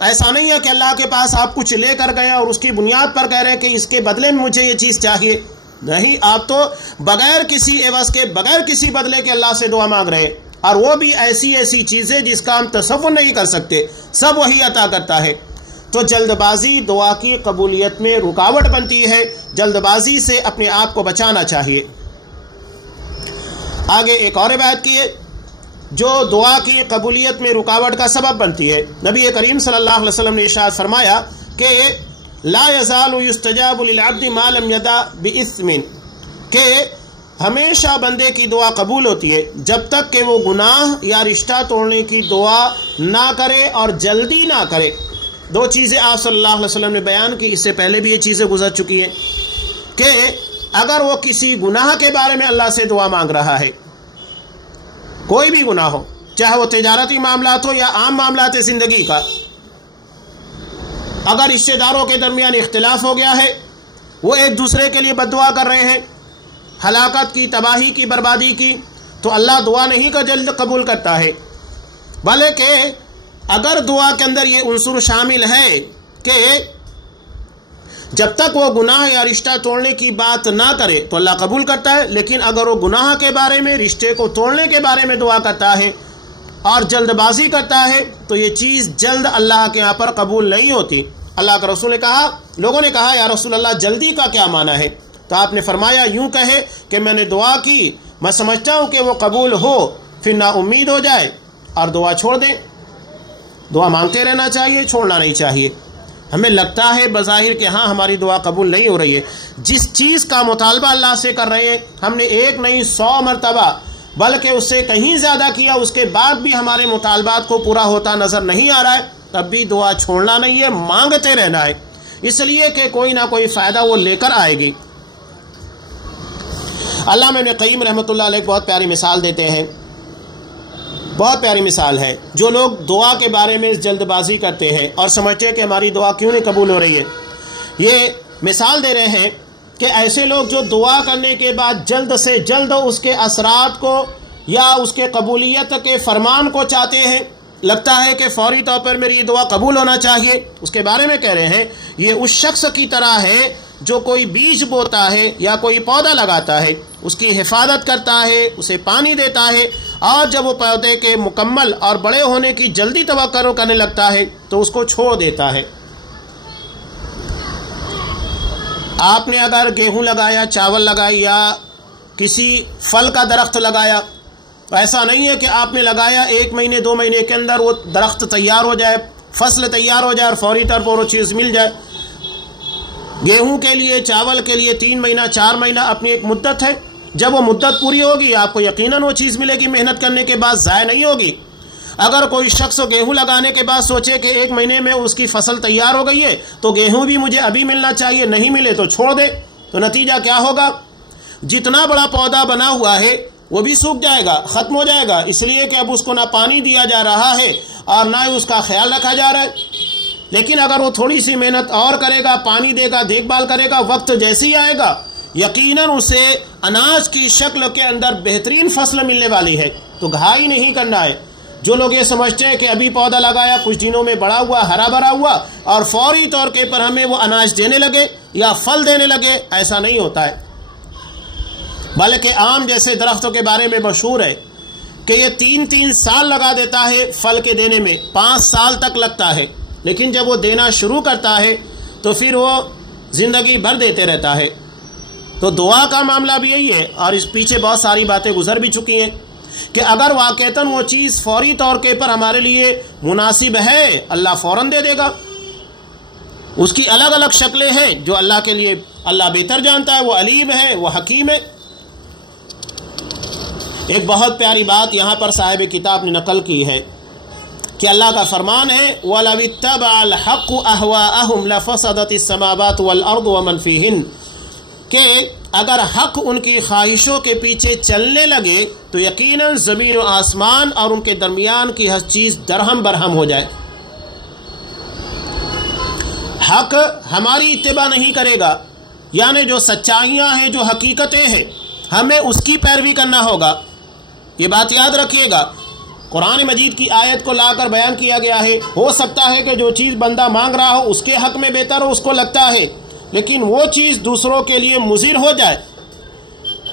ایسا نہیں ہے کہ اللہ کے پاس آپ کچھ لے کر گئے اور اس کی بنیاد پر کہہ رہے ہیں کہ اس کے بدلے میں مجھے یہ چیز چاہیے، نہیں، آپ تو بغیر کسی عوض کے، بغیر کسی بدلے کے اللہ سے دعا مانگ رہے ہیں، اور وہ بھی ایسی چیزیں جس کا ہم تصور نہیں کر سکتے، سب وہی عطا کرتا ہے۔ تو جلد بازی دعا کی قبولیت میں رکاوٹ بنتی ہے، جلد بازی سے اپنے آپ کو بچانا چاہیے۔ آگے ایک اور روایت کی ہے جو دعا کی قبولیت میں رکاوٹ کا سبب بنتی ہے۔ نبی کریم صلی اللہ علیہ وسلم نے ارشاد فرمایا کہ لا یزال یستجاب للعبد ما لم یدع باسم، کہ ہمیشہ بندے کی دعا قبول ہوتی ہے جب تک کہ وہ گناہ یا رشتہ توڑنے کی دعا نہ کرے اور جلدی نہ کرے۔ دو چیزیں آپ صلی اللہ علیہ وسلم نے بیان کی، اس سے پہلے بھی یہ چیزیں گزر چکی ہیں کہ اگر وہ کسی گناہ کے بارے میں اللہ سے دعا مانگ رہا ہے، کوئی بھی گناہ ہو، چاہے وہ تجارتی معاملات ہو یا عام معاملات زندگی کا، اگر رشتہ داروں کے درمیان اختلاف ہو گیا ہے، وہ ایک دوسرے کے لیے بد دعا کر رہے ہیں، ہلاکت کی، تباہی کی، بربادی کی، تو اللہ دعا نہیں کا جلد قبول کرتا ہے، بلکہ اگر دعا کے اندر یہ عنصر شامل ہے کہ جب تک وہ گناہ یا رشتہ توڑنے کی بات نہ کرے تو اللہ قبول کرتا ہے، لیکن اگر وہ گناہ کے بارے میں، رشتے کو توڑنے کے بارے میں دعا کرتا ہے اور جلد بازی کرتا ہے تو یہ چیز جلد اللہ کے یہاں پر قبول نہیں ہوتی۔ اللہ کے رسول نے کہا، لوگوں نے کہا یا رسول اللہ جلدی کا کیا معنی ہے؟ تو آپ نے فرمایا یوں کہے کہ میں نے دعا کی، میں سمجھتا ہوں کہ وہ قبول ہو، پھر نا امید ہو جائے اور دعا چھوڑ دیں۔ دعا مانگتے رہنا چاہیے، چھوڑنا نہیں چاہیے۔ ہمیں لگتا ہے بظاہر کہ ہاں ہماری دعا قبول نہیں ہو رہی ہے، جس چیز کا مطالبہ اللہ سے کر رہے ہیں ہم نے 1 نہیں 100 مرتبہ بلکہ اس سے کہیں زیادہ کیا، اس کے بعد بھی ہمارے مطالبات کو پورا ہوتا نظر نہیں آ رہا ہے، تب بھی دعا چھوڑنا نہیں ہے، مانگتے رہنا ہے، اس لیے کہ کوئی نہ کوئی فائدہ وہ لے کر آئے گی۔ علامہ ابن قیم رحمۃ اللہ علیہ بہت پیاری مثال دیتے ہیں، بہت پیاری مثال ہے۔ جو لوگ دعا کے بارے میں جلد بازی کرتے ہیں اور سمجھتے ہیں کہ ہماری دعا کیوں نہیں قبول ہو رہی ہے، یہ مثال دے رہے ہیں کہ ایسے لوگ جو دعا کرنے کے بعد جلد سے جلد اس کے اثرات کو یا اس کے قبولیت کے فرمان کو چاہتے ہیں، لگتا ہے کہ فوری طور پر میری یہ دعا قبول ہونا چاہیے، اس کے بارے میں کہہ رہے ہیں یہ اس شخص کی طرح ہے جو کوئی بیج بوتا ہے یا کوئی پودا لگاتا ہے، اس کی حفاظت کرتا ہے، اسے پانی دیتا ہے، اور جب وہ پودے کے مکمل اور بڑے ہونے کی جلدی توقع کرنے لگتا ہے تو اس کو چھوڑ دیتا ہے۔ آپ نے اگر گیہوں لگایا، چاول لگائی یا کسی پھل کا درخت لگایا تو ایسا نہیں ہے کہ آپ نے لگایا 1 مہینے 2 مہینے کے اندر وہ درخت تیار ہو جائے، فصل تیار ہو جائے اور فوری طور پر وہ چیز مل جائے۔ گیہوں کے لیے، چاول کے لیے 3 مہینہ 4 مہینہ اپنی ایک مدت ہے، جب وہ مدت پوری ہوگی آپ کو یقیناً وہ چیز ملے گی، محنت کرنے کے بعد ضائع نہیں ہوگی۔ اگر کوئی شخص گیہوں لگانے کے بعد سوچے کہ 1 مہینے میں اس کی فصل تیار ہو گئی ہے تو گیہوں بھی مجھے ابھی ملنا چاہیے، نہیں ملے تو چھوڑ دے، تو نتیجہ کیا ہوگا؟ جتنا بڑا پودا بنا ہوا ہے وہ بھی سوکھ جائے گا، ختم ہو جائے گا، اس لیے کہ اب اس کو نہ پانی دیا جا رہا ہے اور نہ اس کا خیال رکھا جا رہا ہے۔ لیکن اگر وہ تھوڑی سی محنت اور کرے گا، پانی دے گا، دیکھ بھال کرے گا، وقت جیسے ہی آئے گا یقیناً اسے اناج کی شکل کے اندر بہترین فصل ملنے والی ہے۔ تو گھائی نہیں کرنا ہے۔ جو لوگ یہ سمجھتے ہیں کہ ابھی پودا لگایا، کچھ دنوں میں بڑا ہوا، ہرا بھرا ہوا اور فوری طور کے پر ہمیں وہ اناج دینے لگے یا پھل دینے لگے، ایسا نہیں ہوتا ہے۔ بلکہ آم جیسے درختوں کے بارے میں مشہور ہے کہ یہ 3 سال لگا دیتا ہے پھل کے دینے میں، 5 سال تک لگتا ہے، لیکن جب وہ دینا شروع کرتا ہے تو پھر وہ زندگی بھر دیتے رہتا ہے۔ تو دعا کا معاملہ بھی یہی ہے، اور اس پیچھے بہت ساری باتیں گزر بھی چکی ہیں کہ اگر واقعتاً وہ چیز فوری طور کے پر ہمارے لیے مناسب ہے، اللہ فوراً دے دے گا۔ اس کی الگ الگ شکلیں ہیں جو اللہ کے لیے اللہ بہتر جانتا ہے، وہ علیم ہے، وہ حکیم ہے۔ ایک بہت پیاری بات یہاں پر صاحب کتاب نے نقل کی ہے کہ اللہ کا فرمان ہے وَلَوِ اتَّبَعَ الْحَقُّ أَهْوَاءَهُمْ لَفَسَدَتِ السَّمَاوَاتُ وَالْأَرْضُ وَمَنْ فِيهِنَّ، کہ اگر حق ان کی خواہشوں کے پیچھے چلنے لگے تو یقیناً زمین و آسمان اور ان کے درمیان کی ہر چیز درہم برہم ہو جائے۔ حق ہماری اتباع نہیں کرے گا، یعنی جو سچائیاں ہیں، جو حقیقتیں ہیں، ہمیں اس کی پیروی کرنا ہوگا۔ یہ بات یاد رکھیے گا، قرآن مجید کی آیت کو لا کر بیان کیا گیا ہے۔ ہو سکتا ہے کہ جو چیز بندہ مانگ رہا ہو اس کے حق میں بہتر ہو، اس کو لگتا ہے، لیکن وہ چیز دوسروں کے لیے مضر ہو جائے۔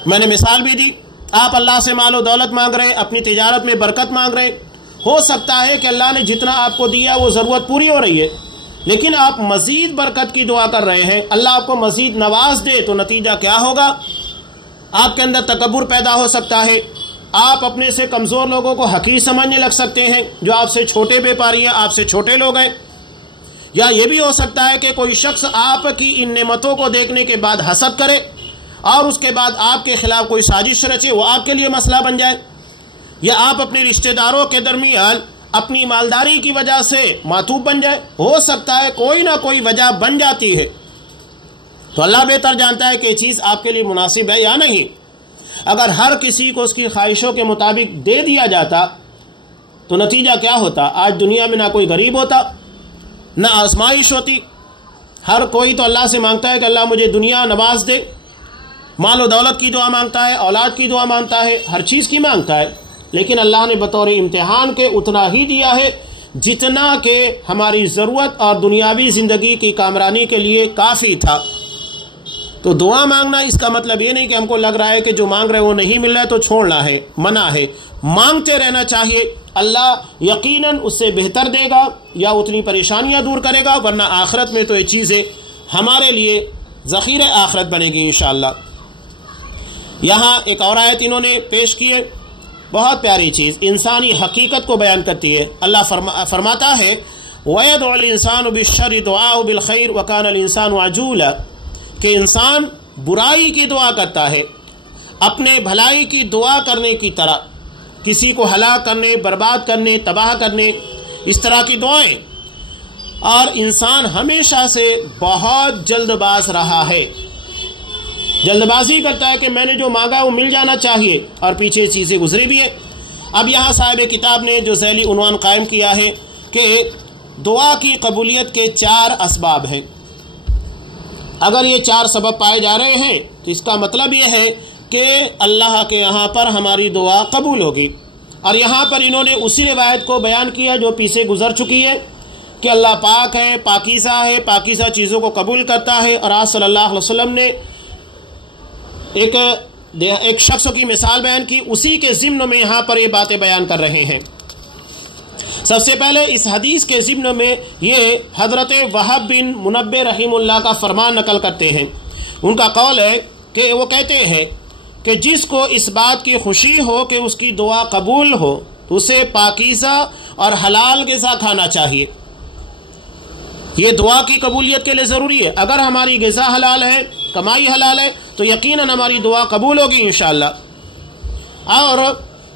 میں نے مثال بھی دی، آپ اللہ سے مال و دولت مانگ رہے، اپنی تجارت میں برکت مانگ رہے، ہو سکتا ہے کہ اللہ نے جتنا آپ کو دیا وہ ضرورت پوری ہو رہی ہے، لیکن آپ مزید برکت کی دعا کر رہے ہیں، اللہ آپ کو مزید نواز دے، تو نتیجہ کیا ہوگا؟ آپ کے اندر تکبر پیدا ہو سکتا ہے، آپ اپنے سے کمزور لوگوں کو حقیر سمجھنے لگ سکتے ہیں، جو آپ سے چھوٹے بیپاری ہیں، آپ سے چھوٹے لوگ ہیں۔ یا یہ بھی ہو سکتا ہے کہ کوئی شخص آپ کی ان نعمتوں کو دیکھنے کے بعد حسد کرے اور اس کے بعد آپ کے خلاف کوئی سازش رچے، وہ آپ کے لیے مسئلہ بن جائے۔ یا آپ اپنے رشتہ داروں کے درمیان اپنی مالداری کی وجہ سے معتوب بن جائے، ہو سکتا ہے کوئی نہ کوئی وجہ بن جاتی ہے۔ تو اللہ بہتر جانتا ہے کہ یہ چیز آپ کے لیے مناسب ہے یا نہیں۔ اگر ہر کسی کو اس کی خواہشوں کے مطابق دے دیا جاتا تو نتیجہ کیا ہوتا؟ آج دنیا میں نہ کوئی غریب ہوتا، نہ آزمائش ہوتی۔ ہر کوئی تو اللہ سے مانگتا ہے کہ اللہ مجھے دنیا نواز دے، مال و دولت کی دعا مانگتا ہے، اولاد کی دعا مانگتا ہے، ہر چیز کی مانگتا ہے، لیکن اللہ نے بطور امتحان کے اتنا ہی دیا ہے جتنا کہ ہماری ضرورت اور دنیاوی زندگی کی کامرانی کے لیے کافی تھا۔ تو دعا مانگنا اس کا مطلب یہ نہیں کہ ہم کو لگ رہا ہے کہ جو مانگ رہے وہ نہیں مل رہا ہے تو چھوڑنا ہے، منع ہے، مانگتے رہنا چاہیے۔ اللہ یقیناً اس سے بہتر دے گا یا اتنی پریشانیاں دور کرے گا، ورنہ آخرت میں تو یہ چیزیں ہمارے لیے ذخیرہ آخرت بنے گی انشاءاللہ۔ یہاں ایک اور آیت انہوں نے پیش کی ہے، بہت پیاری چیز، انسانی حقیقت کو بیان کرتی ہے۔ اللہ فرماتا ہے وَيَدْعُ الْإِنسَانُ بِالشَّرِّ دُعَاءُ بِالْخَيْرِ وَكَانَ الْإِنسَانُ عَجُولًا، کہ انسان برائی کی دعا کرتا ہے اپنے بھلائی کی دعا کرنے کی طرح، کسی کو ہلاک کرنے، برباد کرنے، تباہ کرنے، اس طرح کی دعائیں، اور انسان ہمیشہ سے بہت جلد باز رہا ہے، جلد بازی کرتا ہے کہ میں نے جو مانگا وہ مل جانا چاہیے، اور پیچھے چیزیں گزری بھی ہیں۔ اب یہاں صاحب کتاب نے جو ذیلی عنوان قائم کیا ہے کہ دعا کی قبولیت کے 4 اسباب ہیں۔ اگر یہ 4 سبب پائے جا رہے ہیں تو اس کا مطلب یہ ہے کہ اللہ کے یہاں پر ہماری دعا قبول ہوگی۔ اور یہاں پر انہوں نے اسی روایت کو بیان کیا جو پیچھے گزر چکی ہے کہ اللہ پاک ہے، پاکیزہ ہے، پاکیزہ چیزوں کو قبول کرتا ہے، اور آج صلی اللہ علیہ وسلم نے ایک شخص کی مثال بیان کی، اسی کے ضمن میں یہاں پر یہ باتیں بیان کر رہے ہیں۔ سب سے پہلے اس حدیث کے ضمن میں یہ حضرت وہب بن منبہ رحم اللہ کا فرمان نقل کرتے ہیں۔ ان کا قول ہے کہ وہ کہتے ہیں کہ جس کو اس بات کی خوشی ہو کہ اس کی دعا قبول ہو تو اسے پاکیزہ اور حلال غذا کھانا چاہیے۔ یہ دعا کی قبولیت کے لیے ضروری ہے۔ اگر ہماری غذا حلال ہے، کمائی حلال ہے، تو یقیناً ہماری دعا قبول ہوگی انشاءاللہ۔ اور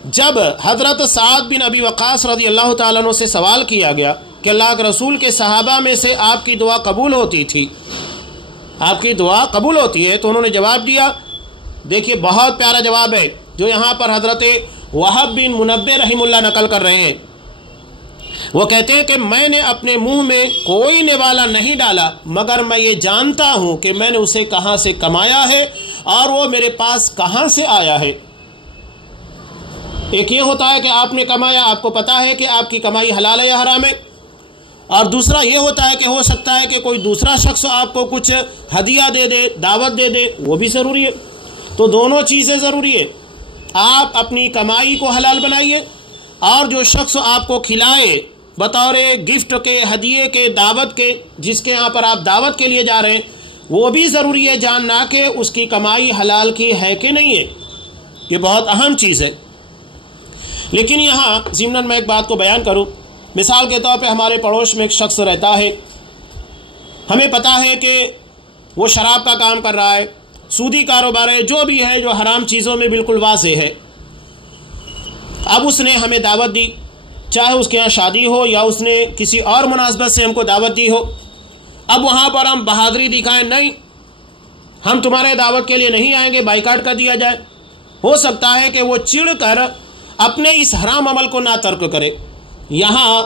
جب حضرت سعد بن ابی وقاص رضی اللہ تعالیٰ عنہ سے سوال کیا گیا کہ اللہ کے رسول کے صحابہ میں سے آپ کی دعا قبول ہوتی تھی، آپ کی دعا قبول ہوتی ہے، تو انہوں نے جواب دیا، دیکھیے بہت پیارا جواب ہے جو یہاں پر حضرت وہب بن منبہ رحم اللہ نقل کر رہے ہیں۔ وہ کہتے ہیں کہ میں نے اپنے منہ میں کوئی نوالا نہیں ڈالا مگر میں یہ جانتا ہوں کہ میں نے اسے کہاں سے کمایا ہے اور وہ میرے پاس کہاں سے آیا ہے۔ ایک یہ ہوتا ہے کہ آپ نے کمایا، آپ کو پتا ہے کہ آپ کی کمائی حلال ہے یا حرام ہے، اور دوسرا یہ ہوتا ہے کہ ہو سکتا ہے کہ کوئی دوسرا شخص آپ کو کچھ ہدیہ دے دے، دعوت دے دے، وہ بھی ضروری ہے۔ تو دونوں چیزیں ضروری ہے، آپ اپنی کمائی کو حلال بنائیے اور جو شخص آپ کو کھلائے بطور گفٹ کے، ہدیے کے، دعوت کے، جس کے یہاں پر آپ دعوت کے لیے جا رہے ہیں، وہ بھی ضروری ہے جاننا کہ اس کی کمائی حلال کی ہے کہ نہیں ہے۔ یہ بہت اہم چیز ہے۔ لیکن یہاں ضمناً میں ایک بات کو بیان کروں، مثال کے طور پہ ہمارے پڑوس میں ایک شخص رہتا ہے، ہمیں پتا ہے کہ وہ شراب کا کام کر رہا ہے، سودی کاروبار ہے، جو بھی ہے جو حرام چیزوں میں بالکل واضح ہے۔ اب اس نے ہمیں دعوت دی، چاہے اس کے یہاں شادی ہو یا اس نے کسی اور مناسبت سے ہم کو دعوت دی ہو۔ اب وہاں پر ہم بہادری دکھائیں، نہیں ہم تمہارے دعوت کے لیے نہیں آئیں گے، بائیکاٹ کر دیا جائے، ہو سکتا ہے کہ وہ چڑ کر اپنے اس حرام عمل کو نہ ترک کرے۔ یہاں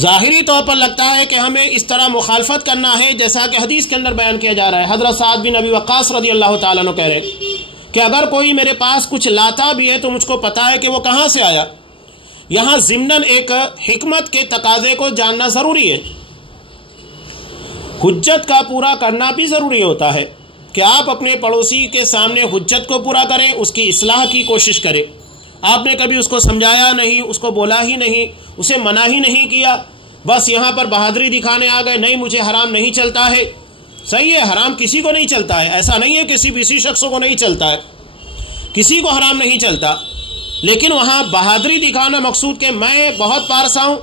ظاہری طور پر لگتا ہے کہ ہمیں اس طرح مخالفت کرنا ہے، جیسا کہ حدیث کے اندر بیان کیا جا رہا ہے۔ حضرت سعد بن ابی وقاص رضی اللہ تعالیٰ عنہ کہہ رہے ہیں کہ اگر کوئی میرے پاس کچھ لاتا بھی ہے تو مجھ کو پتا ہے کہ وہ کہاں سے آیا۔ یہاں ضمناً ایک حکمت کے تقاضے کو جاننا ضروری ہے، حجت کا پورا کرنا بھی ضروری ہوتا ہے کہ آپ اپنے پڑوسی کے سامنے حجت کو پورا کریں، اس کی اصلاح کی کوشش کریں۔ آپ نے کبھی اس کو سمجھایا نہیں، اس کو بولا ہی نہیں، اسے منع ہی نہیں کیا، بس یہاں پر بہادری دکھانے آ گئے، نہیں مجھے حرام نہیں چلتا ہے۔ صحیح ہے، حرام کسی کو نہیں چلتا ہے، ایسا نہیں ہے کسی شخص کو نہیں چلتا ہے، کسی کو حرام نہیں چلتا، لیکن وہاں بہادری دکھانا مقصود کہ میں بہت پارسا ہوں،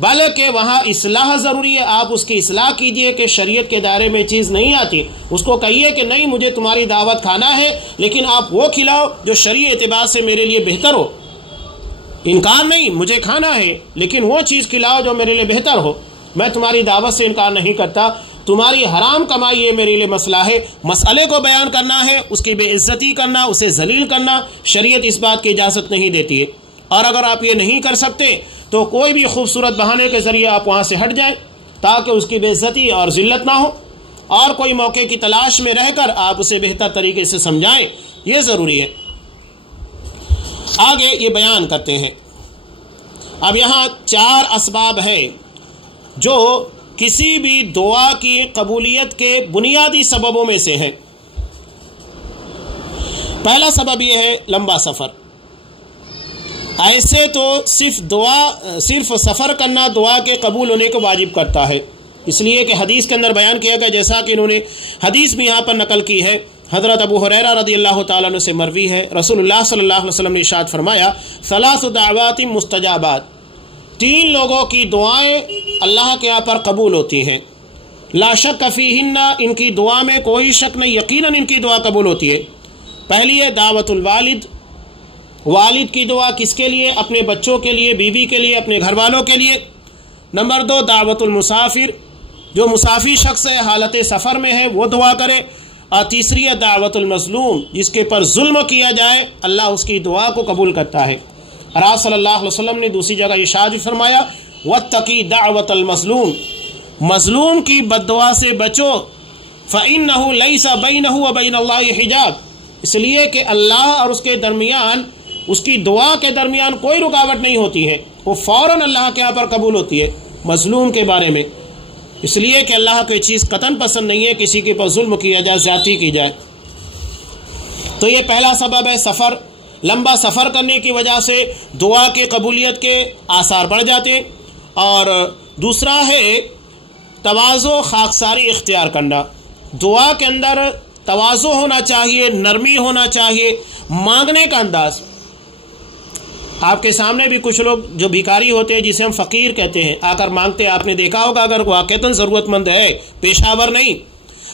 بلکہ وہاں اصلاح ضروری ہے۔ آپ اس کی اصلاح کیجئے کہ شریعت کے دائرے میں چیز نہیں آتی، اس کو کہیے کہ نہیں مجھے تمہاری دعوت کھانا ہے لیکن آپ وہ کھلاؤ جو شرعی اعتبار سے میرے لیے بہتر ہو۔ انکار نہیں، مجھے کھانا ہے لیکن وہ چیز کھلاؤ جو میرے لیے بہتر ہو۔ میں تمہاری دعوت سے انکار نہیں کرتا، تمہاری حرام کمائی یہ میرے لیے مسئلہ ہے، مسئلے کو بیان کرنا ہے، اس کی بے عزتی کرنا، اسے ذلیل کرنا شریعت اس بات کی اجازت نہیں دیتی ہے۔ اور اگر آپ یہ نہیں کر سکتے تو کوئی بھی خوبصورت بہانے کے ذریعے آپ وہاں سے ہٹ جائیں تاکہ اس کی بے عزتی اور ذلت نہ ہو، اور کوئی موقع کی تلاش میں رہ کر آپ اسے بہتر طریقے سے سمجھائیں، یہ ضروری ہے۔ آگے یہ بیان کرتے ہیں، اب یہاں 4 اسباب ہیں جو کسی بھی دعا کی قبولیت کے بنیادی سببوں میں سے ہیں۔ پہلا سبب یہ ہے لمبا سفر۔ ایسے تو صرف سفر کرنا دعا کے قبول ہونے کو واجب کرتا ہے، اس لیے کہ حدیث کے اندر بیان کیا گیا، جیسا کہ انہوں نے حدیث بھی یہاں پر نقل کی ہے، حضرت ابو ہریرہ رضی اللہ تعالیٰ عنہ سے مروی ہے، رسول اللہ صلی اللہ علیہ وسلم نے ارشاد فرمایا، 3 دعوات مستجابات، 3 لوگوں کی دعائیں اللہ کے یہاں پر قبول ہوتی ہیں، لا شک فیہن، ان کی دعا میں کوئی شک نہیں، یقیناً ان کی دعا قبول ہوتی ہے۔ پہلی ہے دعوت الوالد، والد کی دعا کس کے لیے؟ اپنے بچوں کے لیے، بیوی کے لیے، اپنے گھر والوں کے لیے۔ نمبر 2 دعوت المسافر، جو مسافر شخص ہے حالت سفر میں ہے وہ دعا کرے۔ اور تیسری ہے دعوت المظلوم، جس کے پر ظلم کیا جائے اللہ اس کی دعا کو قبول کرتا ہے۔ اور آپ صلی اللہ علیہ وسلم نے دوسری جگہ ارشاد فرمایا، واتقی دعوت المظلوم، مظلوم کی بد دعا سے بچو، فإنہ لیس بینہ وبین اللہ حجاب، اس لیے کہ اللہ اور اس کے درمیان، اس کی دعا کے درمیان کوئی رکاوٹ نہیں ہوتی ہے، وہ فوراً اللہ کے یہاں پر قبول ہوتی ہے مظلوم کے بارے میں، اس لیے کہ اللہ کو یہ چیز قطعاً پسند نہیں ہے کسی کے پر ظلم کیا جائے، زیادتی کی جائے۔ تو یہ پہلا سبب ہے سفر، لمبا سفر کرنے کی وجہ سے دعا کے قبولیت کے آثار بڑھ جاتے ہیں۔ اور دوسرا ہے تواضع، خاکساری اختیار کرنا، دعا کے اندر تواضع ہونا چاہیے، نرمی ہونا چاہیے، مانگنے کا انداز۔ آپ کے سامنے بھی کچھ لوگ جو بھیکاری ہوتے ہیں، جسے ہم فقیر کہتے ہیں، آ کر مانگتے ہیں، آپ نے دیکھا ہوگا، اگر واقعتاً ضرورت مند ہے، پیشہ ور نہیں،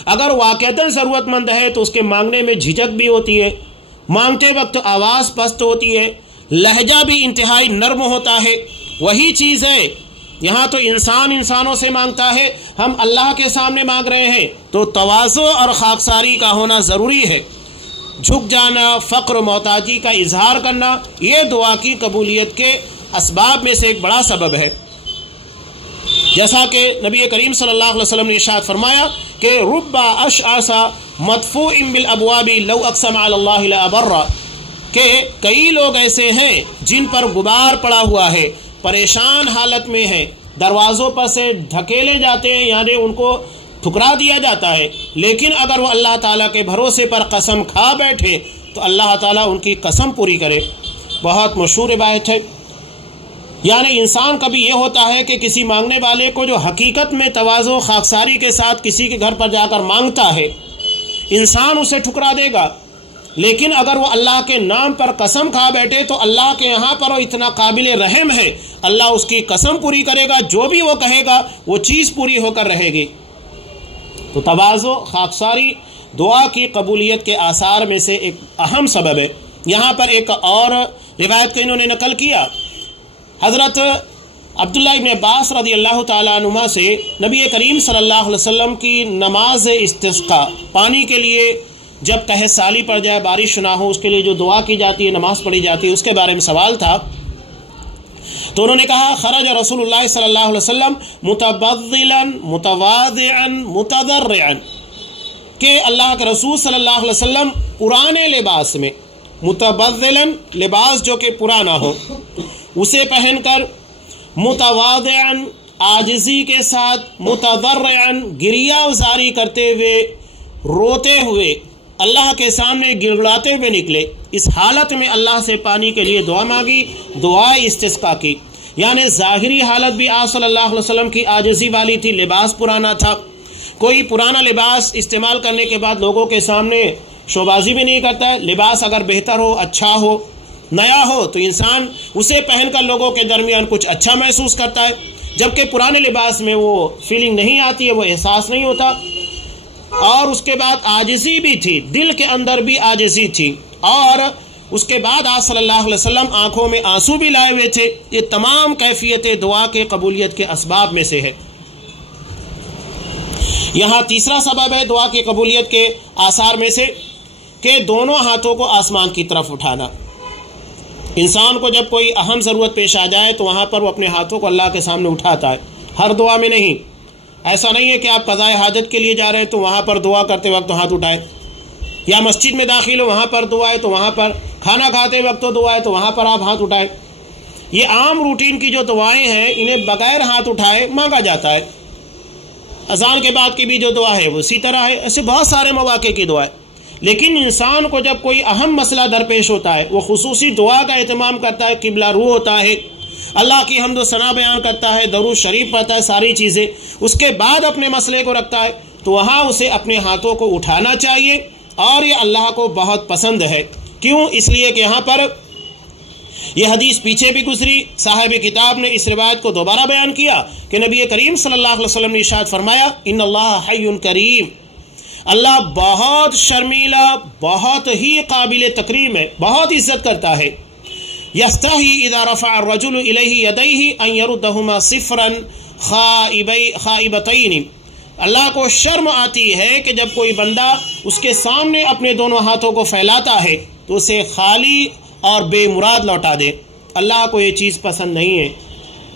اگر واقعتاً ضرورت مند ہے تو اس کے مانگنے میں جھجک بھی ہوتی ہے، مانگتے وقت آواز پست ہوتی ہے، لہجہ بھی انتہائی نرم ہوتا ہے۔ وہی چیز ہے یہاں تو انسان انسانوں سے مانگتا ہے، ہم اللہ کے سامنے مانگ رہے ہیں، تو تواضع اور خاکساری کا ہونا ضروری ہے۔ جھک جانا، فقر و محتاجی کا اظہار کرنا، یہ دعا کی قبولیت کے اسباب میں سے ایک بڑا سبب ہے۔ جیسا کہ نبی کریم صلی اللہ علیہ وسلم نے ارشاد فرمایا کہ رب اشعث مدفوع بالابواب لو اقسم علی اللہ لابر، کہ کئی لوگ ایسے ہیں جن پر غبار پڑا ہوا ہے، پریشان حالت میں ہیں، دروازوں پر سے دھکیلے جاتے ہیں، یعنی ان کو ٹھکرا دیا جاتا ہے، لیکن اگر وہ اللہ تعالیٰ کے بھروسے پر قسم کھا بیٹھے تو اللہ تعالیٰ ان کی قسم پوری کرے۔ بہت مشہور روایت ہے۔ یعنی انسان کبھی یہ ہوتا ہے کہ کسی مانگنے والے کو جو حقیقت میں تواضع و خاکساری کے ساتھ کسی کے گھر پر جا کر مانگتا ہے، انسان اسے ٹھکرا دے گا، لیکن اگر وہ اللہ کے نام پر قسم کھا بیٹھے تو اللہ کے یہاں پر وہ اتنا قابل رحم ہے، اللہ اس کی قسم پوری کرے گا، جو بھی وہ کہے گا وہ چیز پوری ہو کر رہے گی۔ تو تواضع، خاکساری دعا کی قبولیت کے آثار میں سے ایک اہم سبب ہے۔ یہاں پر ایک اور روایت کو انہوں نے نقل کیا، حضرت عبداللہ ابن عباس رضی اللہ تعالیٰ عنہما سے نبی کریم صلی اللہ علیہ وسلم کی نماز استسقاء، پانی کے لیے جب قحط سالی پڑ جائے، بارش نہ ہو، اس کے لیے جو دعا کی جاتی ہے، نماز پڑھی جاتی ہے، اس کے بارے میں سوال تھا۔ تو انہوں نے کہا خرج رسول اللہ صلی اللہ علیہ وسلم متبذلا متواضعا متضرعا، کہ اللہ کے رسول صلی اللہ علیہ وسلم پرانے لباس میں، متبذلا لباس جو کہ پرانا ہو، اسے پہن کر، متواضعا عاجزی کے ساتھ، متضرعا گریہ وزاری کرتے ہوئے، روتے ہوئے اللہ کے سامنے گڑگڑاتے ہوئے نکلے۔ اس حالت میں اللہ سے پانی کے لیے دعا مانگی، دعائے استسقاء کی۔ یعنی ظاہری حالت بھی آپ صلی اللہ علیہ وسلم کی عاجزی والی تھی، لباس پرانا تھا۔ کوئی پرانا لباس استعمال کرنے کے بعد لوگوں کے سامنے شوبازی بھی نہیں کرتا ہے۔ لباس اگر بہتر ہو، اچھا ہو، نیا ہو تو انسان اسے پہن کر لوگوں کے درمیان کچھ اچھا محسوس کرتا ہے، جبکہ پرانے لباس میں وہ فیلنگ نہیں آتی ہے، وہ احساس نہیں ہوتا۔ اور اس کے بعد عاجزی بھی تھی، دل کے اندر بھی عاجزی تھی، اور اس کے بعد آپ صلی اللہ علیہ وسلم آنکھوں میں آنسو بھی لائے ہوئے تھے۔ یہ تمام کیفیتیں دعا کے قبولیت کے اسباب میں سے ہے۔ یہاں تیسرا سبب ہے دعا کی قبولیت کے آثار میں سے کہ دونوں ہاتھوں کو آسمان کی طرف اٹھانا۔ انسان کو جب کوئی اہم ضرورت پیش آ جائے تو وہاں پر وہ اپنے ہاتھوں کو اللہ کے سامنے اٹھاتا ہے، ہر دعا میں نہیں۔ ایسا نہیں ہے کہ آپ قضاء حاجت کے لیے جا رہے ہیں تو وہاں پر دعا کرتے وقت ہاتھ اٹھائیں، یا مسجد میں داخل ہو وہاں پر دعا ہے تو وہاں پر، کھانا کھاتے وقت تو دعا ہے تو وہاں پر آپ ہاتھ اٹھائیں۔ یہ عام روٹین کی جو دعائیں ہیں انہیں بغیر ہاتھ اٹھائے مانگا جاتا ہے۔ اذان کے بعد کی بھی جو دعا ہے وہ اسی طرح ہے، ایسے بہت سارے مواقع کی دعا ہے۔ لیکن انسان کو جب کوئی اہم مسئلہ درپیش ہوتا ہے، وہ خصوصی دعا کا اہتمام کرتا ہے، قبلہ رو ہوتا ہے، اللہ کی حمد و ثنا بیان کرتا ہے، درود شریف پڑھتا ہے، ساری چیزیں، اس کے بعد اپنے مسئلے کو رکھتا ہے، تو وہاں اسے اپنے ہاتھوں کو اٹھانا چاہیے، اور یہ اللہ کو بہت پسند ہے۔ کیوں؟ اس لیے کہ یہاں پر یہ حدیث پیچھے بھی گزری، صاحب کتاب نے اس روایت کو دوبارہ بیان کیا کہ نبی کریم صلی اللہ علیہ وسلم نے ارشاد فرمایا ان اللہ حی کریم، اللہ بہت شرمیلا، بہت ہی قابل تکریم ہے، بہت عزت کرتا ہے۔ یستحی اذا رفع الرجل الیہ یدیہ ان یردہما صفرا خائبتین، اللہ کو شرم آتی ہے کہ جب کوئی بندہ اس کے سامنے اپنے دونوں ہاتھوں کو پھیلاتا ہے تو اسے خالی اور بے مراد لوٹا دے۔ اللہ کو یہ چیز پسند نہیں ہے،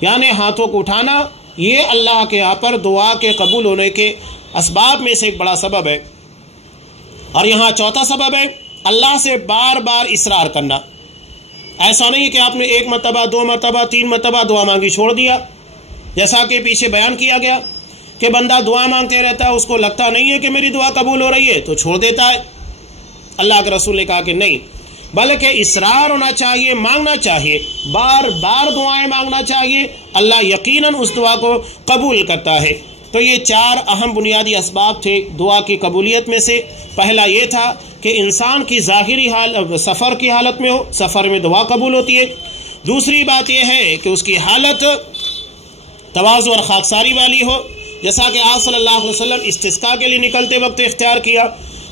یعنی ہاتھوں کو اٹھانا یہ اللہ کے یہاں پر دعا کے قبول ہونے کے اسباب میں سے ایک بڑا سبب ہے۔ اور یہاں چوتھا سبب ہے اللہ سے بار بار اصرار کرنا۔ ایسا نہیں کہ آپ نے ایک مرتبہ، دو مرتبہ، تین مرتبہ دعا مانگی چھوڑ دیا، جیسا کہ پیچھے بیان کیا گیا کہ بندہ دعا مانگتے رہتا ہے، اس کو لگتا نہیں ہے کہ میری دعا قبول ہو رہی ہے تو چھوڑ دیتا ہے۔ اللہ کے رسول نے کہا کہ نہیں، بلکہ اصرار ہونا چاہیے، مانگنا چاہیے، بار بار دعائیں مانگنا چاہیے، اللہ یقیناً اس دعا کو قبول کرتا ہے۔ تو یہ چار اہم بنیادی اسباب تھے دعا کی قبولیت میں سے۔ پہلا یہ تھا کہ انسان کی ظاہری سفر کی حالت میں ہو، سفر میں دعا قبول ہوتی ہے۔ دوسری بات یہ ہے کہ اس کی حالت تواضع اور خاکساری والی ہو، جیسا کہ آپ صلی اللہ علیہ وسلم استسقاء کے لیے نکلتے وقت اختیار کیا۔